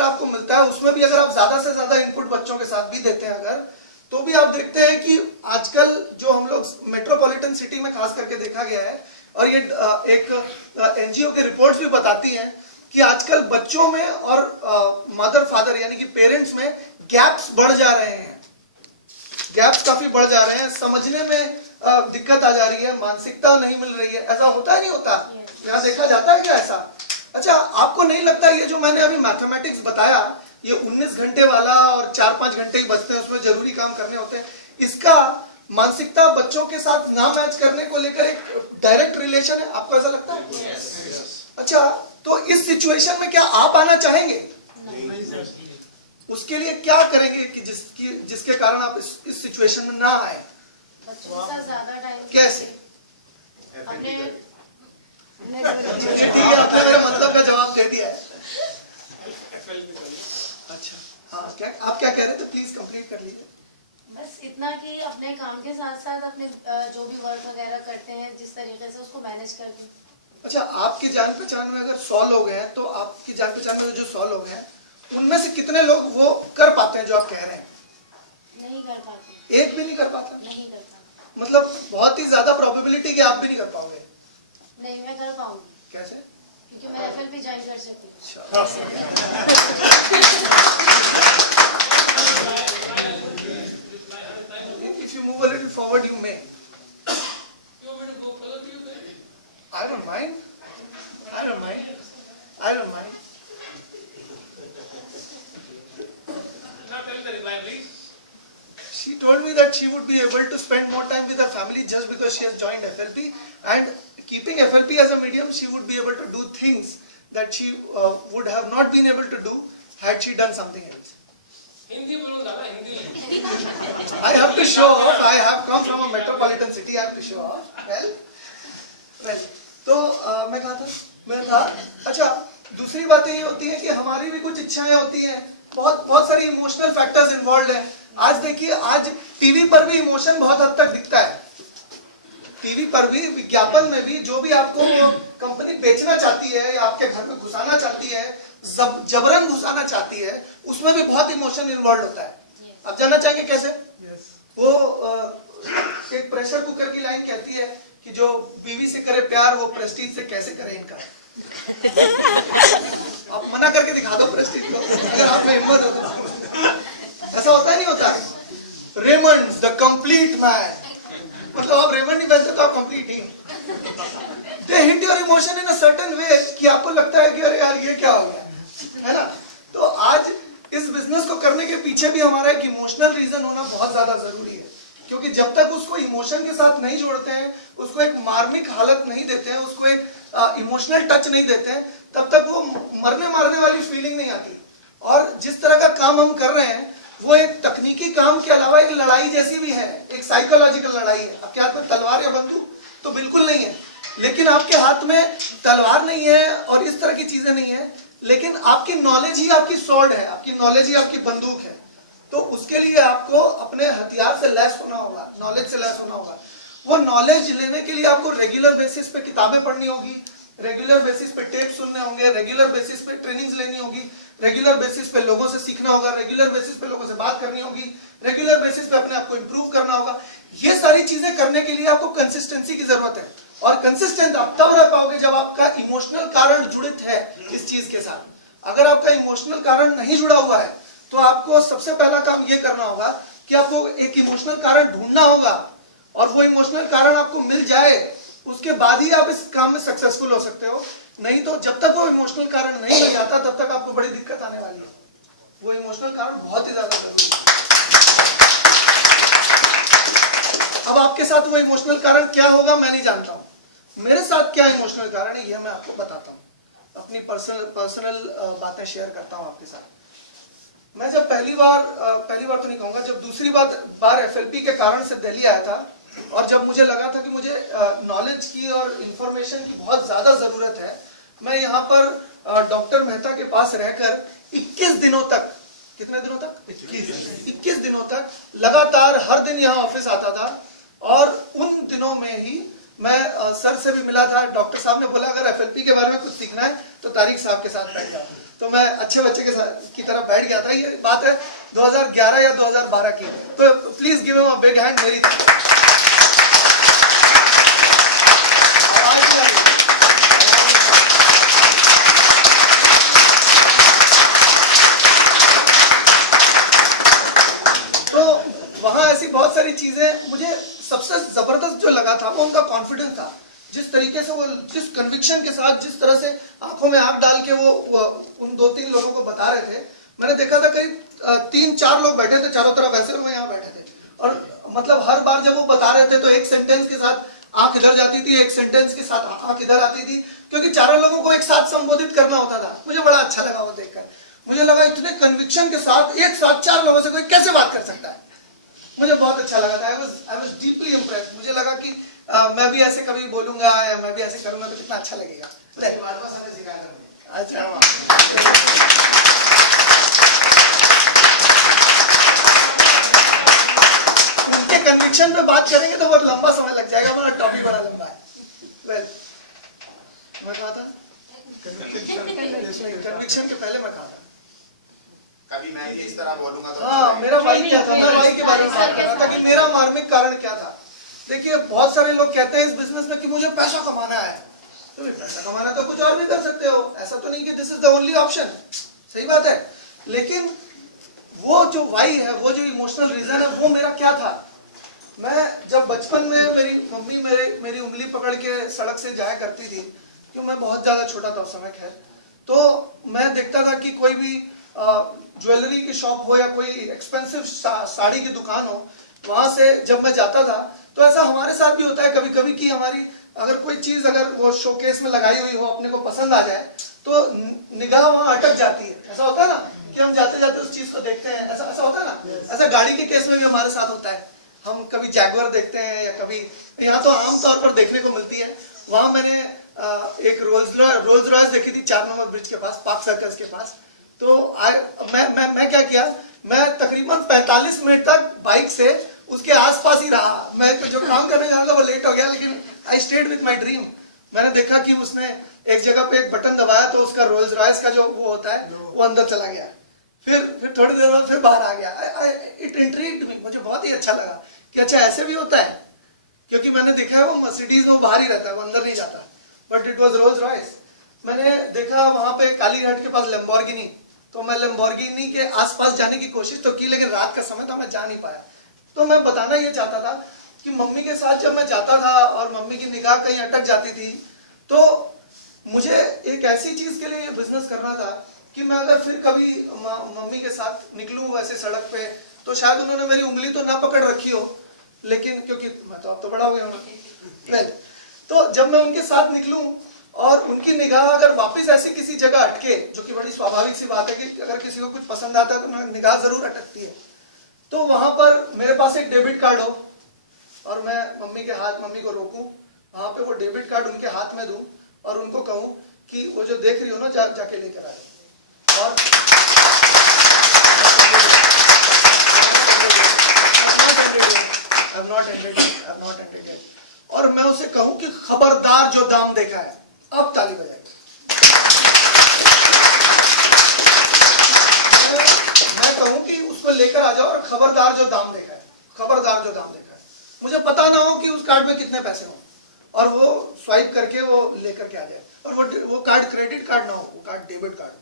अगर आपको मिलता है उसमें भी अगर आप ज्यादा से ज्यादा इनपुट बच्चों के साथ भी देते हैं अगर, तो भी आप देखते हैं कि आजकल जो हम लोग मेट्रोपॉलिटन सिटी में खास करके देखा गया है, और ये एक एनजीओ के रिपोर्ट्स भी बताती हैं कि आजकल बच्चों में और मदर फादर यानी कि पेरेंट्स में गैप्स बढ़ जा रहे हैं, गैप्स काफी बढ़ जा रहे हैं, समझने में दिक्कत आ जा रही है, मानसिकता नहीं मिल रही है। ऐसा होता है नहीं होता? यहाँ देखा जाता है क्या ऐसा? अच्छा, आपको नहीं लगता ये जो मैंने अभी मैथमेटिक्स बताया, ये 19 घंटे वाला और 4-5 घंटे ही बचते हैं, उसमें जरूरी काम करने होते हैं, इसका मानसिकता बच्चों के साथ ना मैच करने को लेकर एक डायरेक्ट रिलेशन है? आपको ऐसा लगता है? अच्छा, तो इस सिचुएशन में क्या आप आना चाहेंगे? उसके लिए क्या करेंगे कि जिसके कारण आप इस सिचुएशन में ना आए? बच्चों के साथ ज्यादा टाइम कैसे? अपने ठीक है, आपने मेरे मतलब का जवाब दे दिया है। अच्छा, हाँ, क्या आप क्या कह रहे थे? प्लीज कंप्लीट कर लीजिए। बस इतना कि अपने काम के साथ साथ अपने जो भी वर्क वगैरह करते हैं जिस तरीके से उसको मैनेज कर दें। अच्छा, आपके जान पहचान में अगर 100 लोग हैं, तो आपकी जान पहचान में जो 100 लोग हैं उनमें से कितने लोग वो कर पाते हैं जो आप कह रहे हैं? नहीं कर पाते। एक भी नहीं कर पाता? नहीं कर पाते। मतलब बहुत ही ज्यादा प्रोबेबिलिटी कि आप भी नहीं कर पाओगे। नहीं, मैं कर पाऊंगी। कैसे? क्योंकि मैं एफएलपी ज्वाइन कर सकती हूँ। If you move a little forward, you may. I don't mind. I don't mind. I don't mind. Now tell the reply, please. She told me that she would be able to spend more time with her family just because she has joined FLP, and keeping FLP as a medium, she would be able to do things that she would have not been able to do had she done something else. Hindi बोलो दादा, Hindi. I have to show off. I have come from a metropolitan city. I have to show off. Well. तो मैं कहा था, अच्छा, दूसरी बातें ये होती है कि हमारी भी कुछ इच्छाएं होती हैं, बहुत सारी इमोशनल फैक्टर्स इन्वॉल्व हैं। आज देखिए, आज टीवी पर भी इमोशन बहुत हद तक दिखता है, टीवी पर भी, विज्ञापन में भी, जो भी आपको कंपनी बेचना चाहती है या आपके घर में घुसाना चाहती है, जबरन घुसाना चाहती है, उसमें भी बहुत इमोशन इन्वॉल्व होता है। आप जानना चाहेंगे कैसे? वो एक प्रेशर कुकर की लाइन कहती है कि जो बीवी से करे प्यार वो प्रेस्टीज से कैसे करे इनकार। आप मना करके दिखा दो प्रेस्टीज को, अगर आप में हिम्मत हो तो। ऐसा होता है नहीं होता? रेमंड द कंप्लीट मैन, मतलब आप रेमंड नहीं पहनते तो आप complete he. They hit your emotion in a certain way कि आपको लगता है कि अरे यार ये क्या हो गया, है ना? तो आज इस बिजनेस को करने के पीछे भी हमारा एक इमोशनल रीजन होना बहुत ज्यादा जरूरी है, क्योंकि जब तक उसको इमोशन के साथ नहीं जोड़ते हैं, उसको एक मार्मिक हालत नहीं देते हैं, उसको एक इमोशनल टच नहीं देते हैं, तब तक वो मरने मारने वाली फीलिंग नहीं आती। और जिस तरह का काम हम कर रहे हैं वो एक तकनीकी काम के अलावा एक लड़ाई जैसी भी है, एक साइकोलॉजिकल लड़ाई है। आपके हाथ में तलवार या बंदूक तो बिल्कुल नहीं है, लेकिन आपके हाथ में तलवार नहीं है और इस तरह की चीजें नहीं है, लेकिन आपकी नॉलेज ही आपकी स्वॉर्ड है, आपकी नॉलेज ही आपकी बंदूक है। तो उसके लिए आपको अपने हथियार से लैस होना होगा, नॉलेज से लैस होना होगा। वो नॉलेज लेने के लिए आपको रेगुलर बेसिस पे किताबें पढ़नी होगी, रेगुलर बेसिस पे टेप सुनने होंगे, रेगुलर बेसिस पे ट्रेनिंग्स लेनी होगी, रेगुलर बेसिस पे लोगों से सीखना होगा, रेगुलर बेसिस पे लोगों से बात करनी होगी, रेगुलर बेसिस पे अपने आप को इंप्रूव करना होगा। ये सारी चीजें करने के लिए आपको कंसिस्टेंसी की जरूरत है, और कंसिस्टेंट आप तब रह पाओगे जब आपका इमोशनल कारण जुड़ित है इस चीज के साथ। अगर आपका इमोशनल कारण नहीं जुड़ा हुआ है तो आपको सबसे पहला काम ये करना होगा कि आपको एक इमोशनल कारण ढूंढना होगा, और वो इमोशनल कारण आपको मिल जाए उसके बाद ही आप इस काम में सक्सेसफुल हो सकते हो। नहीं तो जब तक वो इमोशनल कारण नहीं मिल जाता तब तक आपको बड़ी दिक्कत आने वाली है। वो इमोशनल कारण बहुत ही ज्यादा जरूरी है। अब आपके साथ वो इमोशनल कारण क्या होगा मैं नहीं जानता हूं, मेरे साथ क्या इमोशनल कारण है ये मैं आपको बताता हूं, अपनी पर्सनल बातें शेयर करता हूं आपके साथ। मैं जब पहली बार तो नहीं कहूंगा, जब दूसरी बार एफएलपी के कारण से दिल्ली आया था, और जब मुझे लगा था कि मुझे नॉलेज की और इंफॉर्मेशन की बहुत ज्यादा जरूरत है, मैं यहाँ पर डॉक्टर मेहता के पास रहकर 21 दिनों तक, कितने दिनों तक? 21 दिनों तक लगातार हर दिन यहाँ ऑफिस आता था। और उन दिनों में ही मैं सर से भी मिला था। डॉक्टर साहब ने बोला अगर एफएलपी के बारे में कुछ सीखना है तो तारिक साहब के साथ बैठ जाओ। तो मैं अच्छे बच्चे के साथ की तरफ बैठ गया था। ये बात है 2011 या 2012 की। तो please give him a big hand मेरी तरफ। तो वहां ऐसी बहुत सारी चीजें, मुझे सबसे जबरदस्त जो लगा था वो उनका कॉन्फिडेंस था। जिस तरीके से वो, जिस कन्विक्शन के साथ, जिस तरह से आंखों में आंख डाल के वो उन 2-3 लोगों को बता रहे थे। मैंने देखा था करीब 3-4 लोग बैठे थे चारों तरफ ऐसे, और मैं यहाँ बैठे थे। और मतलब हर बार जब वो बता रहे थे तो एक सेंटेंस के साथ आंख इधर जाती थी, एक सेंटेंस के साथ आंख इधर आती थी, क्योंकि चारों लोगों को एक साथ संबोधित करना होता था। मुझे बड़ा अच्छा लगा वो देखकर। मुझे लगा इतने कन्विक्शन के साथ एक साथ 4 लोगों से कोई कैसे बात कर सकता है। मुझे बहुत अच्छा लगा था। I was deeply impressed. मुझे लगा कि मैं भी ऐसे कभी बोलूंगा या मैं भी ऐसे करूंगा तो कितना अच्छा लगेगा। अच्छा, उनके कन्विक्शन पे बात करेंगे तो बहुत लंबा समय लग जाएगा, हमारा टॉपिक बड़ा लंबा है। वेल, मैं कहा था कन्विक्शन के पहले मैं कहा था कभी मैं ही इस तरह बोलूंगा तो हाँ, मेरा भाई क्या था, मैं भाई के बारे में बात कर रहा था कि मेरा मार्मिक कारण क्या था। देखिए, बहुत सारे लोग कहते हैं इस बिजनेस में कि मुझे पैसा कमाना है। तो पैसा कमाना तो कुछ और भी कर सकते हो, ऐसा तो नहीं कि this is the only option. सही बात है, लेकिन वो जो वाई है, वो जो इमोशनल रीजन है, वो मेरा क्या था। मैं जब बचपन में मेरी मम्मी मेरी उंगली पकड़ के सड़क से जाया करती थी, क्यों मैं बहुत ज्यादा छोटा था उस समय, खैर, तो मैं देखता था कि कोई भी ज्वेलरी की शॉप हो या कोई एक्सपेंसिव साड़ी की दुकान हो, वहां से जब मैं जाता था तो ऐसा हमारे साथ भी होता है कभी कभी कि हमारी अगर कोई चीज अगर वो शोकेस में लगाई हुई हो, अपने को पसंद आ जाए तो निगाह वहां अटक जाती है। ऐसा होता है ना कि हम जाते जाते उस चीज को देखते हैं। ऐसा होता है ना। ऐसा गाड़ी के केस में भी हमारे साथ होता है। हम कभी जैगुआर देखते हैं या कभी, यहाँ तो आमतौर पर देखने को मिलती है। वहां मैंने एक रोल्स रॉयस देखी थी 4 नंबर ब्रिज के पास, पार्क सर्कल्स के पास। तो मैं क्या किया, मैं तकरीबन 45 मिनट तक बाइक से उसके आसपास ही रहा। मैं तो जो काम करने जा रहा था वो लेट हो गया, लेकिन I stayed with my dream. मैंने देखा कि उसने एक जगह पे एक बटन दबाया तो उसका रोल्स रॉयस का जो वो होता है वो अंदर चला गया। फिर थोड़ी देर बाद फिर बाहर आ गया। इट इंट्रीग्ड मी, मुझे बहुत ही अच्छा लगा कि अच्छा ऐसे भी होता है। क्योंकि मैंने देखा है वो मर्सिडीज में बाहर ही रहता है, वो अंदर नहीं जाता, but it was Rolls Royce. मैंने देखा वहां पे कालीघाट के पास लैम्बोर्गिनी, तो मैं लैम्बोर्गिनी के आसपास जाने की कोशिश तो की, लेकिन रात का समय था, मैं जा नहीं पाया। तो मैं बताना ये चाहता था कि मम्मी के साथ जब मैं जाता था और मम्मी की निगाह कहीं अटक जाती थी, तो मुझे एक ऐसी चीज के लिए ये बिजनेस करना था कि मैं अगर फिर कभी मम्मी के साथ निकलूं वैसे सड़क पे, तो शायद उन्होंने मेरी उंगली तो ना पकड़ रखी हो, लेकिन क्योंकि मैं तो अब तो बड़ा हो गया हूँ, तो जब मैं उनके साथ निकलूं और उनकी निगाह अगर वापस ऐसी किसी जगह अटके, जो कि बड़ी स्वाभाविक सी बात है कि अगर किसी को कुछ पसंद आता है तो निगाह जरूर अटकती है, तो वहां पर मेरे पास एक डेबिट कार्ड हो और मैं मम्मी को रोकूं, वहां पे वो डेबिट कार्ड उनके हाथ में दूं और उनको कहूं कि वो जो देख रही हो ना, जाके लेकर आए। और I've not ended yet. और मैं उसे कहूं कि खबरदार जो दाम देखा है, अब ताली बजाएगी। मैं कहूं कि उसको लेकर आ जाओ और खबरदार जो दाम देखा है, खबरदार जो दाम देखा है। मुझे पता ना हो कि उस कार्ड में कितने पैसे हों, और वो स्वाइप करके वो लेकर के आ जाए, और वो कार्ड क्रेडिट कार्ड ना हो, वो कार्ड डेबिट कार्ड।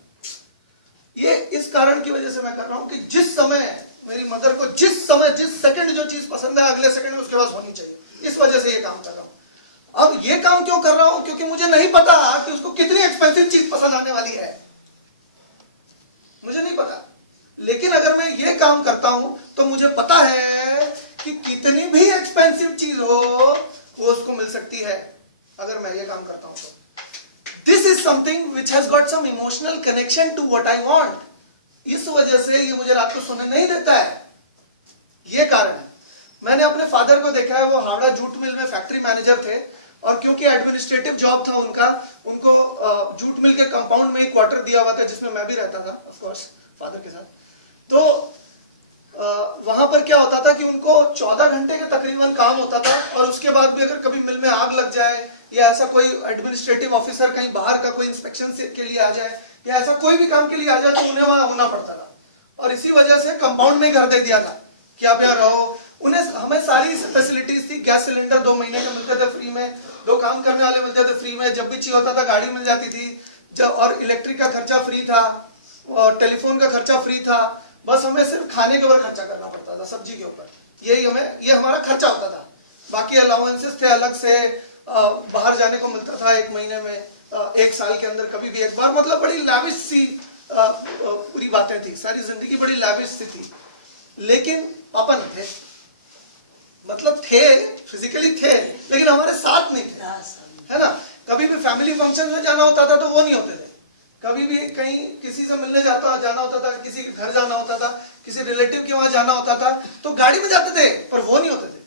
ये इस कारण की वजह से मैं कर रहा हूं कि जिस समय मेरी मदर को जिस सेकंड जो चीज पसंद है, अगले सेकंड में उसके पास होनी चाहिए। इस वजह से ये काम कर रहा हूं। अब ये काम क्यों कर रहा हूं? क्योंकि मुझे नहीं पता कि उसको कितनी एक्सपेंसिव चीज पसंद आने वाली है, मुझे नहीं पता। लेकिन अगर मैं ये काम करता हूं तो मुझे पता है कि कितनी भी एक्सपेंसिव चीज हो वो उसको मिल सकती है अगर मैं ये काम करता हूं तो। This is something which has got some emotional connection to what I want. इस वजह से ये मुझे रात को सोने नहीं देता है, ये कारण है। मैंने अपने फादर को देखा है, वो हावड़ा जूट मिल में फैक्ट्री मैनेजर थे, और क्योंकि एडमिनिस्ट्रेटिव जॉब था उनको जूट मिल के कंपाउंड में ही क्वार्टर दिया हुआ था, जिसमें मैं भी रहता था ऑफ कोर्स फादर के साथ। तो वहां पर क्या होता था कि उनको 14 घंटे का तकरीबन काम होता था, और उसके बाद भी अगर कभी मिल में आग लग जाए या ऐसा कोई एडमिनिस्ट्रेटिव ऑफिसर कहीं बाहर का कोई इंस्पेक्शन के लिए आ जाए या ऐसा कोई भी काम के लिए आ जाए तो उन्हें वहां होना पड़ता था। और इसी वजह से कंपाउंड में घर दे दिया था कि आप यहाँ रहो। उन्हें हमें सारी फैसिलिटीज थी, गैस सिलेंडर 2 महीने के मिलते थे फ्री में, 2 काम करने वाले मिलते थे फ्री में, जब भी चाहिए होता था गाड़ी मिल जाती थी, और इलेक्ट्रिक का खर्चा फ्री था और टेलीफोन का खर्चा फ्री था। बस हमें सिर्फ खाने के ऊपर खर्चा करना पड़ता था, सब्जी के ऊपर, ये हमारा खर्चा होता था। बाकी अलाउंसेस थे अलग से, बाहर जाने को मिलता था 1 महीने में, 1 साल के अंदर कभी भी 1 बार। मतलब बड़ी लाविश सी पूरी बातें थी, सारी जिंदगी बड़ी लाविश सी थी। लेकिन पापा नहीं थे, मतलब थे, फिजिकली थे, लेकिन हमारे साथ नहीं थे, है ना। कभी भी फैमिली फंक्शन में जाना होता था तो वो नहीं होते थे। कभी भी कहीं किसी से मिलने जाना होता था, किसी के घर जाना होता था, किसी रिलेटिव के वहां जाना होता था तो गाड़ी में जाते थे, पर वो नहीं होते थे।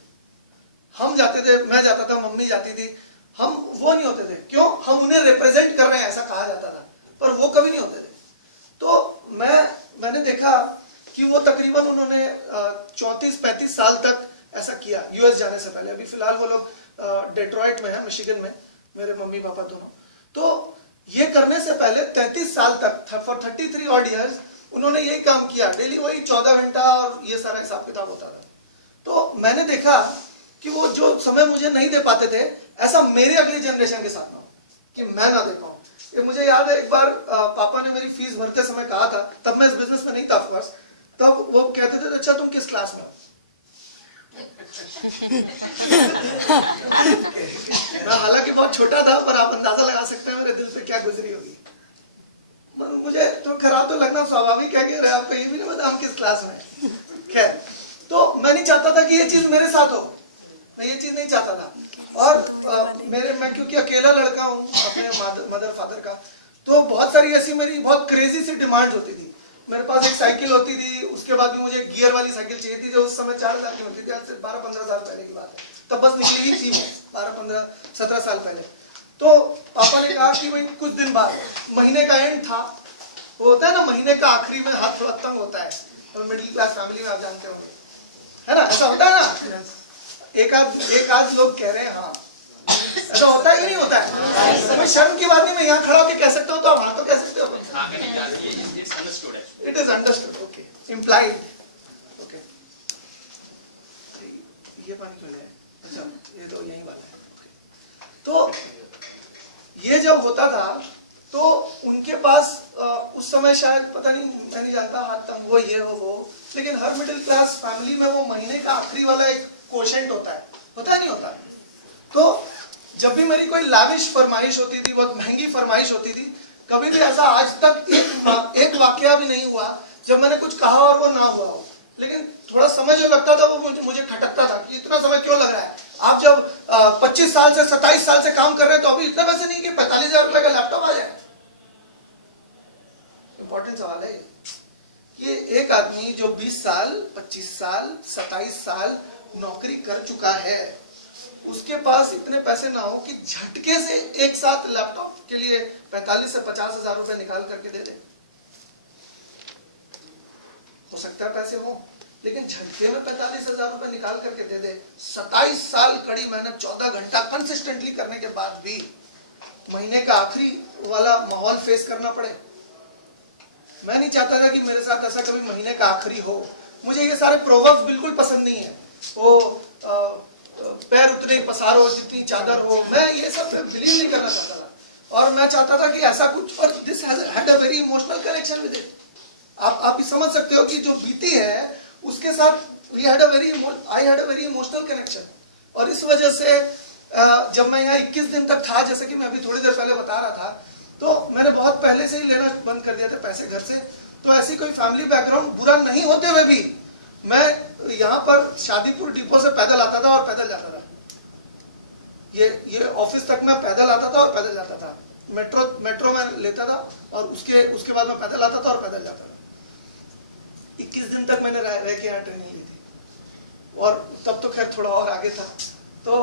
हम जाते थे, मैं जाता था, मम्मी जाती थी, हम वो नहीं होते थे। क्यों? हम उन्हें रिप्रेजेंट कर रहे हैं ऐसा कहा जाता था, पर वो कभी नहीं होते थे। तो मैंने देखा कि वो तकरीबन उन्होंने 34-35 साल तक ऐसा किया यूएस जाने से पहले। अभी फिलहाल वो लोग डेट्रॉइट में है, मिशिगन में, मेरे मम्मी पापा दोनों। तो ये करने से पहले 33 साल तक, फॉर 33 ऑड इयर्स उन्होंने यही काम किया, डेली वही 14 घंटा और ये सारा हिसाब किताब होता था। तो मैंने देखा कि वो जो समय मुझे नहीं दे पाते थे, ऐसा मेरे अगली जनरेशन के साथ ना हो, कि मैं ना दे पाऊं। ये मुझे याद है, एक बार पापा ने मेरी फीस भरते समय कहा था, तब मैं इस बिजनेस में नहीं था ऑफ कोर्स, तब वो कहते थे अच्छा तुम किस क्लास में हो? मैं हालांकि बहुत छोटा था, पर आप अंदाजा लगा सकते हैं मेरे दिल पे क्या गुजरी होगी। मुझे तो खराब तो लगना स्वाभाविक है कि अरे आपको ये भी नहीं पता हम किस क्लास में। खैर, तो मैं नहीं चाहता था कि ये चीज मेरे साथ हो, मैं ये चीज नहीं चाहता था। और मैं क्योंकि अकेला लड़का हूँ अपने मदर फादर का, तो बहुत सारी ऐसी मेरी बहुत क्रेजी सी डिमांड होती थी। मेरे पास एक साइकिल होती थी, उसके बाद भी मुझे गियर वाली साइकिल चाहिए थी, जो उस समय 4000 की होती थी, आज से 12-15 साल पहले की बात है। तब बस निकली ही थी वो, 12-15-17 साल पहले। तो पापा ने कहा कि भाई कुछ दिन बाद, महीने का एंड था, वो होता है ना महीने का आखिरी में हाथ थोड़ा तंग होता है, और मिडिल क्लास फैमिली में आप जानते होंगे, है ना, ऐसा होता है ना। एक आध लोग कह रहे हैं हाँ, ऐसा होता है कि नहीं होता है? कोई शर्म की बात नहीं, मैं यहाँ खड़ा होकर कह सकता हूँ, तो आप हाँ तो कह सकते हो। It is understood, okay. Implied, okay. ये पानी क्यों है? अच्छा, ये तो यही वाला है। Okay. तो ये जब होता था, तो उनके पास उस समय शायद पता नहीं, मैं नहीं जानता, हाथ तंग हो ये हो वो, लेकिन हर मिडिल क्लास फैमिली में वो महीने का आखिरी वाला एक कोशेंट होता है नहीं होता? तो जब भी मेरी कोई लाविश फरमाइश होती थी, बहुत महंगी फरमाइश होती थी, कभी भी ऐसा आज तक एक वाकया भी नहीं हुआ जब मैंने कुछ कहा और वो ना हुआ हो। लेकिन थोड़ा समय जो लगता था वो मुझे खटकता था कि इतना समय क्यों लग रहा है। आप जब 25 साल से 27 साल से काम कर रहे हैं, तो अभी इतने पैसे नहीं कि 45,000 रुपए का लैपटॉप आ जाए। इंपॉर्टेंट सवाल है कि एक आदमी जो 20 साल, 25 साल, 27 साल नौकरी कर चुका है, उसके पास इतने पैसे ना हो कि झटके से एक साथ लैपटॉप के लिए 45 से 50,000 रुपए निकाल करके दे दे। हो सकता है पैसे हो, लेकिन झटके में 45,000 रुपए निकाल करके दे दे। 27 साल कड़ी मेहनत, 14 घंटा कंसिस्टेंटली करने के बाद भी महीने का आखिरी वाला माहौल फेस करना पड़े। मैं नहीं चाहता था कि मेरे साथ ऐसा कभी महीने का आखिरी हो। मुझे ये सारे प्रोवर्ब्स बिल्कुल पसंद नहीं है। वो पैर उतने पसारो जितनी चादर हो, मैं ये सब बिलीव नहीं करना चाहता था। और मैं चाहता था कि ऐसा कुछ, और this had a very emotional connection with it. आप भी समझ सकते हो कि जो बीती है उसके साथ I had a very emotional connection. और इस वजह से जब मैं यहाँ 21 दिन तक था, जैसे कि मैं अभी थोड़ी देर पहले बता रहा था, तो मैंने बहुत पहले से ही लेना बंद कर दिया था पैसे घर से। तो ऐसी कोई फैमिली बैकग्राउंड बुरा नहीं होते हुए भी मैं यहाँ पर शादीपुर डिपो से पैदल आता था और पैदल जाता था। ये ऑफिस तक मैं पैदल आता था और पैदल जाता था। मेट्रो में लेता था और उसके बाद मैं पैदल आता था और पैदल जाता था। 21 दिन तक मैंने रह के यहाँ ट्रेनिंग ली थी, और तब तो खैर थोड़ा और आगे था। तो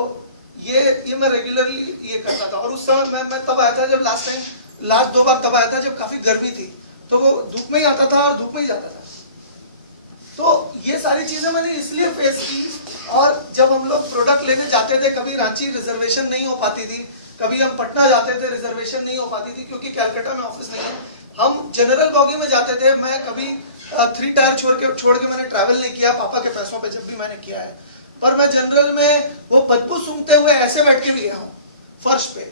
ये मैं रेगुलरली ये करता था। और उस समय मैं तब आया था जब लास्ट 2 बार तब आया था जब काफी गर्मी थी, तो वो धूप में ही आता था और धूप में ही जाता था। तो ये सारी चीजें मैंने इसलिए फेस की। और जब हम लोग प्रोडक्ट लेने जाते थे, कभी रांची रिजर्वेशन नहीं हो पाती थी, कभी हम पटना जाते थे, रिजर्वेशन नहीं हो पाती थी क्योंकि कैलकाटा में ऑफिस नहीं है, हम जनरल बॉगी में जाते थे। मैं कभी 3 टायर छोड़ के मैंने ट्रैवल नहीं किया पापा के पैसों पे, जब भी मैंने किया है। पर मैं जनरल में वो बदबू सूंघते हुए ऐसे बैठ के भी गया हूँ फर्श पे।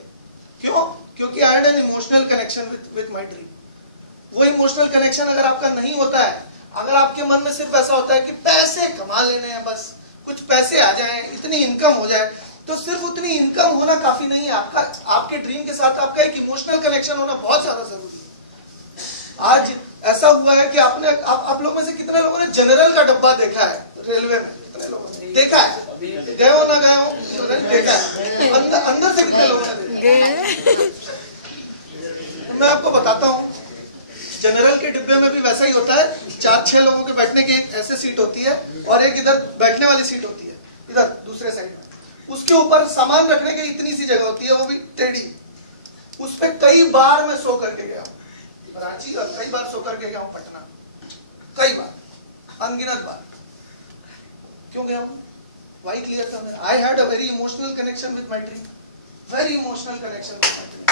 क्यों? क्योंकि I had an emotional connection with my dream. वो इमोशनल कनेक्शन अगर आपका नहीं होता है, अगर आपके मन में सिर्फ ऐसा होता है कि पैसे कमा लेने हैं, बस कुछ पैसे आ जाएं, इतनी इनकम हो जाए, तो सिर्फ उतनी इनकम होना काफी नहीं है। आपका आपके ड्रीम के साथ आपका एक इमोशनल कनेक्शन होना बहुत ज्यादा जरूरी है। आज ऐसा हुआ है कि आप लोग में से कितने लोगों ने जनरल का डब्बा देखा है रेलवे में? कितने लोगों ने देखा है? गए हो ना गए हो? देखा है। अंदर से कितने लोगों ने देखा? मैं आपको बताता हूँ, जनरल के डिब्बे में भी वैसा ही होता है। 4-6 लोगों के बैठने की ऐसे सीट होती है और एक इधर बैठने वाली सीट होती है, इधर दूसरे साइड में। उसके ऊपर सामान रखने की इतनी सी जगह होती है, वो भी टेढ़ी। उस पे कई बार मैं सो करके गया हूँ रांची, और कई बार सो करके गया हूँ पटना, कई बार, अनगिनत बार। क्यों गया हूँ? वाई क्लियर था मेरा। I had a very emotional connection with my dream, very emotional connection with my dream.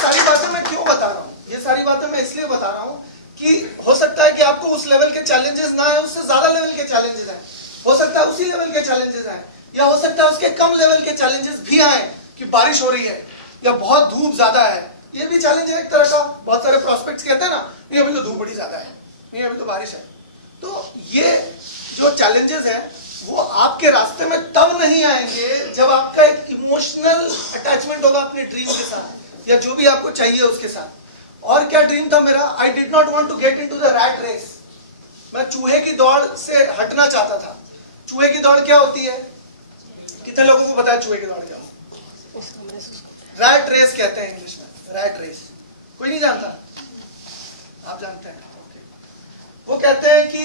सारी बातें मैं क्यों बता रहा हूँ? ये सारी बातें मैं इसलिए बता रहा हूँ कि हो सकता है कि आपको उस लेवल के चैलेंजेस ना है, उससे ज्यादा लेवल के चैलेंजेस हैं। हो सकता है उसी लेवल के चैलेंजेस हैं, या हो सकता है उसके कम लेवल के चैलेंजेस भी आए कि बारिश हो रही है या बहुत धूप ज्यादा है। ये भी चैलेंज है एक तरह का। बहुत सारे प्रोस्पेक्ट्स कहते हैं ना, नहीं अभी तो धूप बड़ी ज्यादा है, नहीं अभी तो बारिश है। तो ये जो चैलेंजेस हैं वो आपके रास्ते में तब नहीं आएंगे जब आपका एक इमोशनल अटैचमेंट होगा अपने ड्रीम के साथ, या जो भी आपको चाहिए उसके साथ। और क्या ड्रीम था मेरा? I did not want to get into the rat race. मैं चूहे की दौड़ से हटना चाहता था। चूहे की दौड़ क्या होती है? कितने लोगों को पता है चूहे की दौड़ क्या होती है? रैट रेस कहते हैं इंग्लिश में, रैट रेस। कोई नहीं जानता? आप जानते हैं? वो कहते हैं कि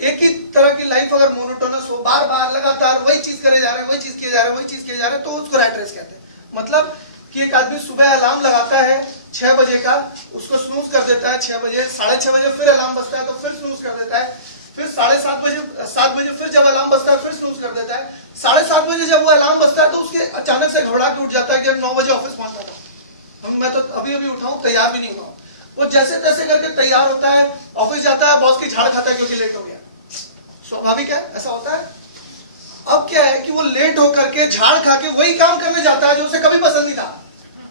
एक ही तरह की लाइफ अगर मोनोटोनस हो, बार बार लगातार वही चीज करे जा रहे हैं, वही चीज किए जा रहे हैं, वही चीज किए जा रहे हैं, तो उसको रैट रेस कहते हैं। मतलब कि एक आदमी सुबह अलार्म लगाता है 6 बजे का, उसको स्नूज कर देता है 6 बजे, 6:30 बजे फिर अलार्म बजता है तो फिर स्नूज कर देता है, फिर 7:30 बजे फिर जब अलार्म बजता है फिर स्नूज कर देता है। 7:30 बजे जब वो अलार्म बजता है तो उसके अचानक से घबरा के उठ जाता है कि 9 बजे ऑफिस पहुंचना था, मैं तो अभी अभी उठाऊं, तैयार भी नहीं हुआ। वो जैसे तैसे करके तैयार होता है, ऑफिस जाता है, बॉस की झाड़ खाता है क्योंकि लेट हो गया। स्वाभाविक है, ऐसा होता है। अब क्या है कि वो लेट होकर के झाड़ खा के वही काम करने जाता है जो उसे कभी पसंद नहीं था,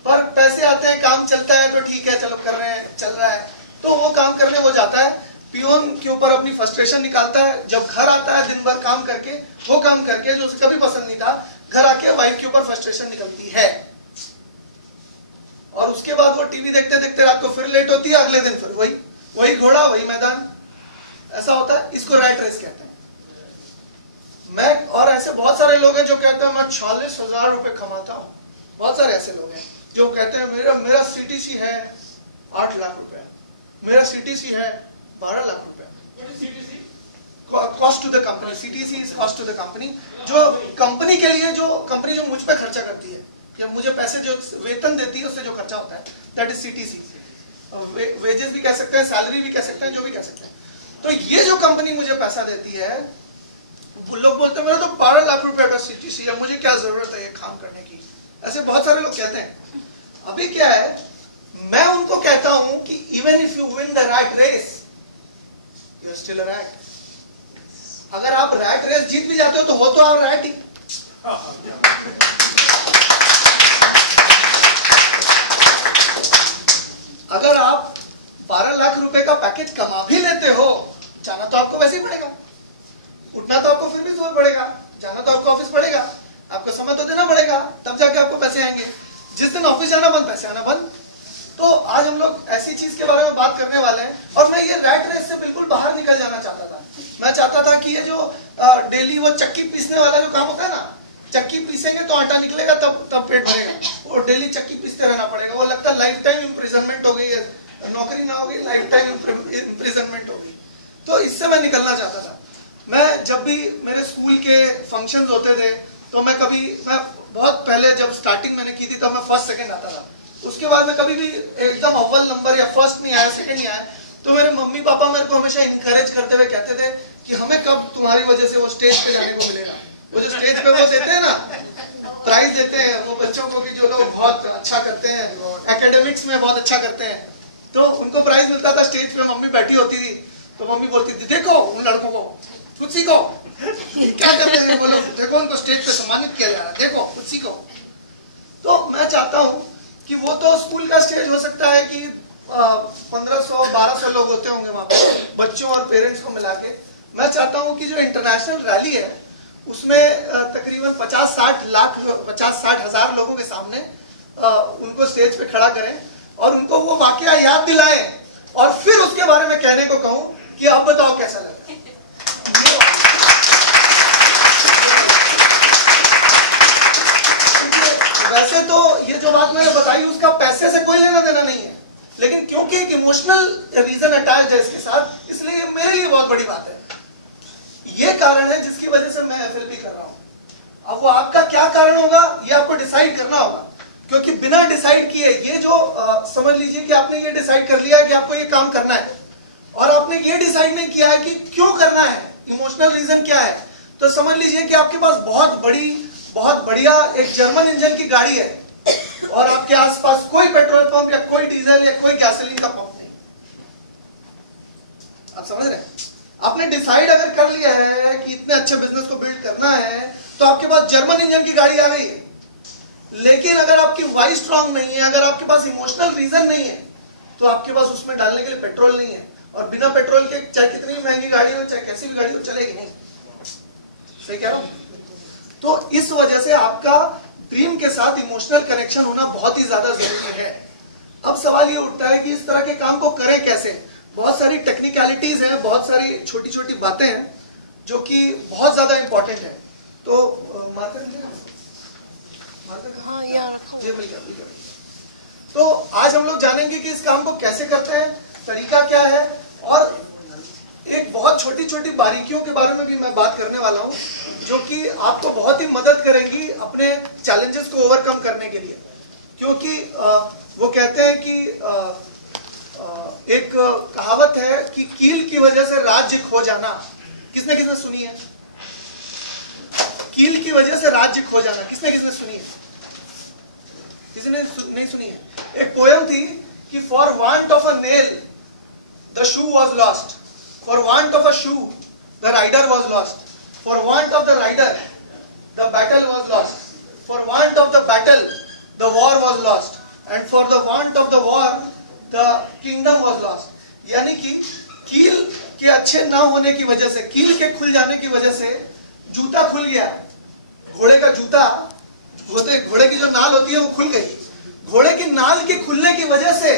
पर पैसे आते हैं, काम चलता है तो ठीक है, चलो कर रहे हैं, चल रहा है, तो वो काम करने वो जाता है। पियोन के ऊपर अपनी फ्रस्ट्रेशन निकालता है। जब घर आता है दिन भर काम करके, वो काम करके जो उसे कभी पसंद नहीं था, घर आके वाइफ के ऊपर फ्रस्ट्रेशन निकलती है। और उसके बाद वो टीवी देखते देखते रात को फिर लेट होती है, अगले दिन फिर वही घोड़ा, वही मैदान। ऐसा होता है, इसको रैट रेस कहते हैं। मैं और ऐसे बहुत सारे लोग हैं जो कहते हैं मैं 40,000 रुपए कमाता हूं। बहुत सारे ऐसे लोग हैं जो कहते हैं मेरा सीटीसी है 8 लाख रुपए, मेरा सीटीसी है 12 लाख रुपए। Cost to the company, CTC is cost to the company. जो कंपनी के लिए, जो कंपनी जो मुझ पे खर्चा करती है या मुझे पैसे जो वेतन देती है उससे जो खर्चा होता है, दैट इज सीटीसी। वेजेस भी कह सकते हैं, सैलरी भी कह सकते हैं, जो भी कह सकते हैं। तो ये जो कंपनी मुझे पैसा देती है, लोग बोलते हैं मेरा तो 12 लाख रुपए का सीटीसी है, मुझे क्या जरूरत है ये काम करने की। ऐसे बहुत सारे लोग कहते हैं। अभी क्या है, मैं उनको कहता हूं कि even if you win the rat race, you are still a rat. अगर आप रैट रेस जीत भी जाते हो तो आप रैट ही। अगर आप 12 लाख रुपए का पैकेज कमा भी लेते हो, जाना तो आपको वैसे ही पड़ेगा, उठना तो आपको फिर भी जोर पड़ेगा, जाना तो आपको ऑफिस पड़ेगा, आपको समय तो देना पड़ेगा, तब जाके आपको पैसे आएंगे। जिस दिन ऑफिस जाना बंद, पैसे आना बंद। तो आज हम लोग ऐसी चीज के बारे में बात करने वाले हैं। और मैं ये रैट रेस से बिल्कुल बाहर निकल जाना चाहता था। मैं चाहता था कि ये जो डेली वो चक्की पीसने वाला जो काम होता है ना, चक्की पीसेंगे तो आटा निकलेगा, तब पेट भरेगा। वो डेली चक्की पीसते रहना पड़ेगा। वो लगता है लाइफ टाइम इम्प्रिजनमेंट हो गई है, नौकरी ना होगी, लाइफ टाइम इम्प्रिजनमेंट होगी। तो इससे मैं निकलना चाहता था। मैं जब भी मेरे स्कूल के फंक्शंस होते थे तो मैं बहुत पहले जब स्टार्टिंग मैंने की थी तब मैं फर्स्ट सेकंड आता था। उसके बाद में कभी भी एकदम अव्वल नंबर या फर्स्ट नहीं आया, सेकंड नहीं आया, तो मेरे मम्मी पापा मेरे को हमेशा इनकरेज करते हुए कहते थे कि हमें कब तुम्हारी वजह से वो स्टेज पे जाने को मिलेगा, वो जो स्टेज पे वो देते हैं ना, प्राइज देते हैं वो बच्चों को कि जो लोग बहुत अच्छा करते हैं, एकेडमिक्स में बहुत अच्छा करते हैं, तो उनको प्राइज मिलता था। स्टेज पे मम्मी बैठी होती थी तो मम्मी बोलती थी, देखो उन लड़कों को, कुछ सीखो, क्या करते हैं वो लोग, देखो उनको स्टेज पे सम्मानित किया जा रहा है, देखो कुछ सीखो। तो मैं चाहता हूँ कि वो तो स्कूल का स्टेज हो सकता है कि 1500-1200 लोग होते होंगे वहां पे, बच्चों और पेरेंट्स को मिला के। मैं चाहता हूँ कि जो इंटरनेशनल रैली है उसमें तकरीबन 50-60 हजार लोगों के सामने उनको स्टेज पे खड़ा करें और उनको वो वाकया याद दिलाएं और फिर उसके बारे में कहने को कहूं कि अब बताओ कैसा लगा। वैसे तो ये जो बात मैंने बताई उसका पैसे से कोई लेना देना नहीं है, लेकिन क्योंकि एक इमोशनल रीजन अटैच है इसके साथ, इसलिए मेरे लिए बहुत बड़ी बात है। ये कारण है जिसकी वजह से मैं एफएलपी कर रहा हूं। अब वो आपका क्या कारण होगा ये आपको डिसाइड करना होगा, क्योंकि बिना डिसाइड किए ये जो समझ लीजिए कि आपने ये डिसाइड कर लिया है कि आपको ये काम करना है और आपने ये डिसाइड नहीं किया है कि क्यों करना है, इमोशनल रीजन क्या है, तो समझ लीजिए कि आपके पास बहुत बढ़िया एक जर्मन इंजन की गाड़ी है और आपके आसपास कोई पेट्रोल पंप या कोई डीजल या कोई गैसोलीन का पंप नहीं। आप समझ रहे हैं? आपने डिसाइड अगर कर लिया है कि इतने अच्छे बिजनेस को बिल्ड करना है तो आपके पास जर्मन इंजन की गाड़ी आ गई है, लेकिन अगर आपकी वाई स्ट्रांग नहीं है, अगर आपके पास इमोशनल रीजन नहीं है, तो आपके पास उसमें डालने के लिए पेट्रोल नहीं है और बिना पेट्रोल के चाहे कितनी महंगी गाड़ी हो, चाहे कैसी भी गाड़ी हो, चलेगी नहीं। सही कह रहा हूं? तो इस वजह से आपका ड्रीम के साथ इमोशनल कनेक्शन होना बहुत ही ज्यादा जरूरी है। अब सवाल ये उठता है कि इस तरह के काम को करें कैसे। बहुत सारी टेक्निकलिटीज हैं, बहुत सारी छोटी छोटी बातें हैं जो कि बहुत ज्यादा इंपॉर्टेंट है। तो मार्कर हाँ यार रखो। ये मिल गया। तो आज हम लोग जानेंगे कि इस काम को कैसे करते हैं, तरीका क्या है, और एक बहुत छोटी छोटी बारीकियों के बारे में भी मैं बात करने वाला हूं जो कि आपको बहुत ही मदद करेंगी अपने चैलेंजेस को ओवरकम करने के लिए। क्योंकि वो कहते हैं कि एक कहावत है कि कील की वजह से राज्य खो जाना, किसने किसने सुनी है? कील की वजह से राज्य खो जाना किसने किसने सुनी है? किसी ने नहीं सुनी है? एक पोयम थी कि for want of a nail the shoe was lost, for want of a shoe the rider was lost, for want of the rider the battle was lost, for want of the battle the war was lost, and for the want of the war the kingdom was lost. यानी कि कील के अच्छे ना होने की वजह से, कील के खुल जाने की वजह से जूता खुल गया। घोड़े का जूता, घोड़े की जो नाल होती है वो खुल गई। घोड़े की नाल के खुलने की वजह से,